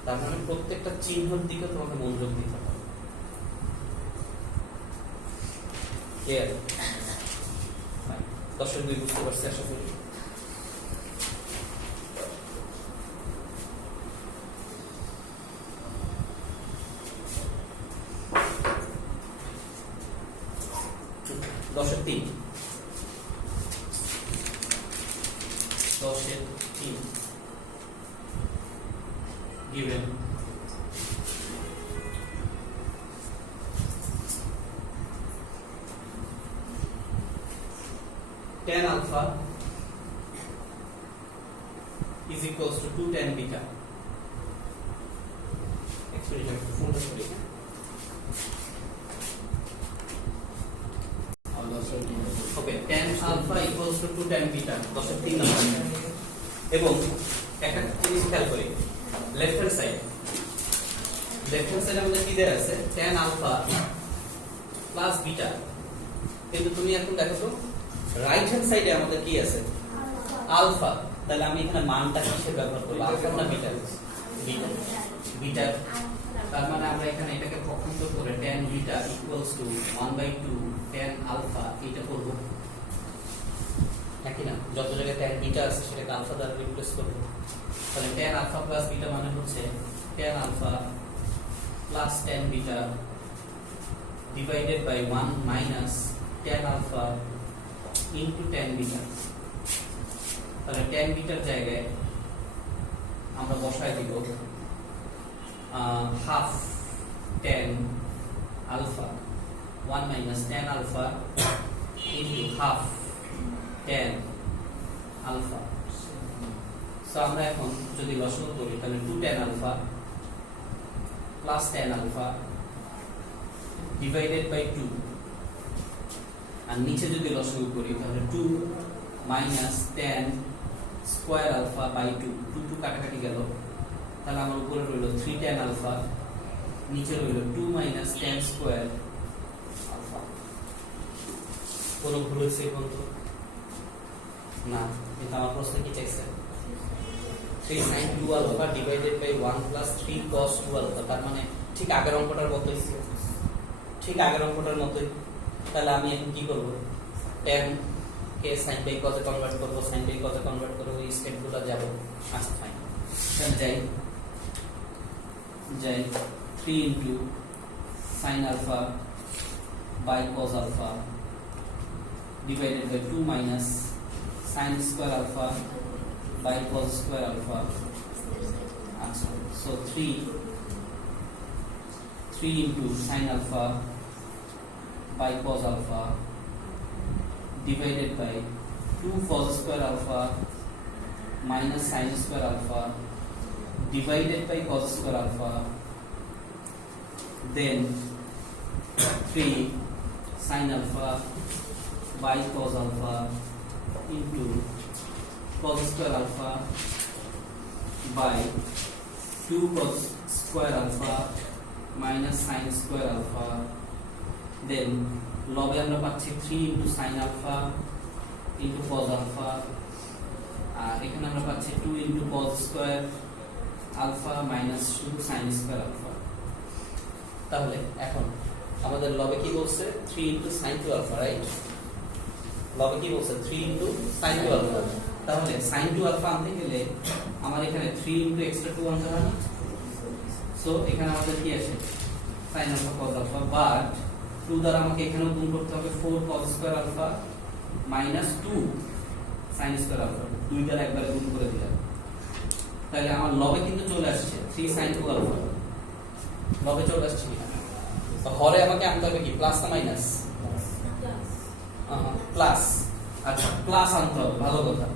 তার মানে প্রত্যেকটা চিহ্নের দিকে তোমাকে মনোযোগ দিতে হবে ক্লিয়ার দর্শক দুই বুঝতে পারছি আশা করি দশের তিন given tan alpha is equals to 2 tan beta experiment ফোনটা করি ওকে tan alpha equals to 2 tan beta 10 নম্বর এবং একটা জিনিস খেয়াল করি লেফট হ্যান্ড সাইডে আমাদের কি দেয়া আছে tan alpha প্লাস বিটা কিন্তু তুমি এখন দেখো তো রাইট হ্যান্ড সাইডে আমাদের কি আছে আলফা তাহলে আমি এখানে মানটা কিসের ব্যবহার করব আলফা না বিটা বিটা বিটা তার মানে আমরা এখানে এটাকে পক্ষান্তর করে tan beta equals to 1/2 tan alpha এটা করব নাকি না যত জায়গায় tan বিটা আছে সেটাকে আলফা দ্বারা রিপ্লেস করব তাহলে tan আলফা প্লাস বিটা মানে হচ্ছে tan alpha plus tan beta divided by 1 minus tan alpha into tan beta তাহলে tan বিটার জায়গায় আমরা বসায় দিব half tan alpha 1 minus tan alpha into half tan alpha. So আমরা এখন যদি লসাগু করি তাহলে 2 tan alpha plus tan alpha divided by 2, আর নিচে যদি লসাগু করি তাহলে 2 minus tan square alpha by 2, 2 কাটাকাটি গেল, তাহলে আমার উপরে রইল 3 tan আলফা, নিচে রইল 2 মাইনাস tan স্কয়ার আলফা। কোনো ভুল হয়েছে বন্ধু? না, কিন্তু আমার প্রশ্ন কি চাইছে? 3 sin 2 alpha divided by 1 plus 3 cos 2 alpha, তার মানে ঠিক আগের অঙ্কটার মতোই, ঠিক আগের অঙ্কটার মতোই। তাহলে আমি এখন কি করব? tan কে sin বাই cos এ কনভার্ট করব, sin বাই cos এ কনভার্ট করব, এই স্টেপগুলো যাব। আচ্ছা ফাইন, তাহলে যাই 3 into sin alpha by cos alpha divided by 2 minus sin square alpha by cos square alpha. So 3 into sin alpha by cos alpha divided by 2 cos square alpha minus sin square alpha divided by cos square alpha, then 3 sin alpha by cos alpha into cos square alpha by 2 cos square alpha minus sin square alpha, then লবে আমরা পাচ্ছি 3 into sin alpha into cos alpha, আর এখানে আমরা পাচ্ছি 2 into cos square alpha minus 2 sin square alpha। তাহলে এখন আমাদের লবে কি বলছে? 3 into sin 2 alpha, রাইট? লবে কি বলছে? 3 into sin 2 alpha। তাহলে sin 2 alpha আনতে গেলে আমার এখানে 3 into extra 2 আনতে হবে না? সো এখানে আমাদের কি আছে? sin alpha cos alpha, but 2 দ্বারা আমাকে এখানেও গুণ করতে হবে 4 cos square alpha minus 2 sin square alpha, 2 দ্বারা একবার গুণ করে দিলাম। তাহলে আমার লবে কিন্তু চলে আসছে 3 sin 2 alpha, লবে চলে আসছে কিনা? তো হরে আমাকে আনতে হবে কি, প্লাস না মাইনাস? প্লাস। আচ্ছা প্লাস আনতে হবে, ভালো কথা।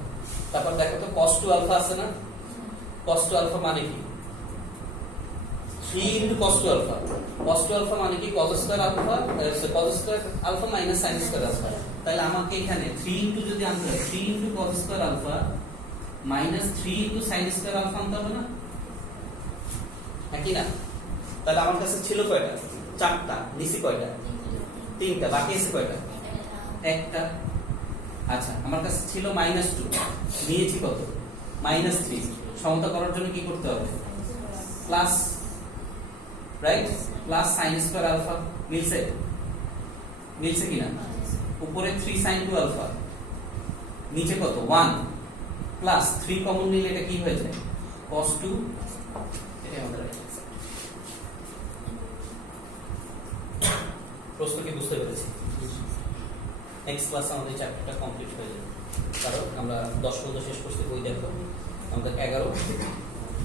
তারপর দেখো তো cos 2 alpha আছে না? cos 2 alpha মানে কি? 3 into cos 2 alpha, cos 2 alpha মানে কি? cos square alpha, cos square alpha minus sin square alpha। তাহলে আমাকে এখানে 3 into যদি আনতে হয় 3 into cos square alpha minus 3 into sin square alpha আনতে হবে না? একই না? তাহলে আমার কাছে ছিল কয়টা? 4টা। নিচে কয়টা? 3টা। বাকি আছে কয়টা? একটা। আচ্ছা আমার কাছে ছিল -2, নিয়েছি কত? -3। সমতা করার জন্য কি করতে হবে? Plus, right? Plus sin square alpha মিলছে? মিলছে কিনা? উপরে 3 sin 2 আলফা, নিচে কত? 1 প্লাস 3 কমন নিলে এটা কি হয়ে যায়? cos 2। এটা আমাদের প্রশ্ন কি বুঝতে পেরেছি? নেক্সট ক্লাসে আমাদের চ্যাপ্টারটা কমপ্লিট হয়ে যাবে, কারণ আমরা 10 পর্যন্ত শেষ করছি। বই দেখো আমাদের 11,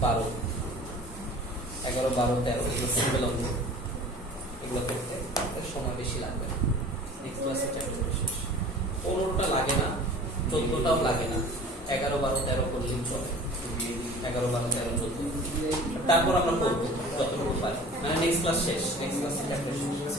12, 13 এগুলো সিম্পল অঙ্ক, এগুলো করতে সময় বেশি লাগবে। নেক্সট ক্লাসে চ্যাপ্টার শেষ। 15টা লাগে না, 14টাও লাগে না, 11, 12, 13 করলেই চলে। 11, 12, 13, 14 তারপর আমরা করবো যতটুকু পারি, মানে নেক্সট ক্লাস শেষ, নেক্সট ক্লাসে চ্যাপ্টার শেষ।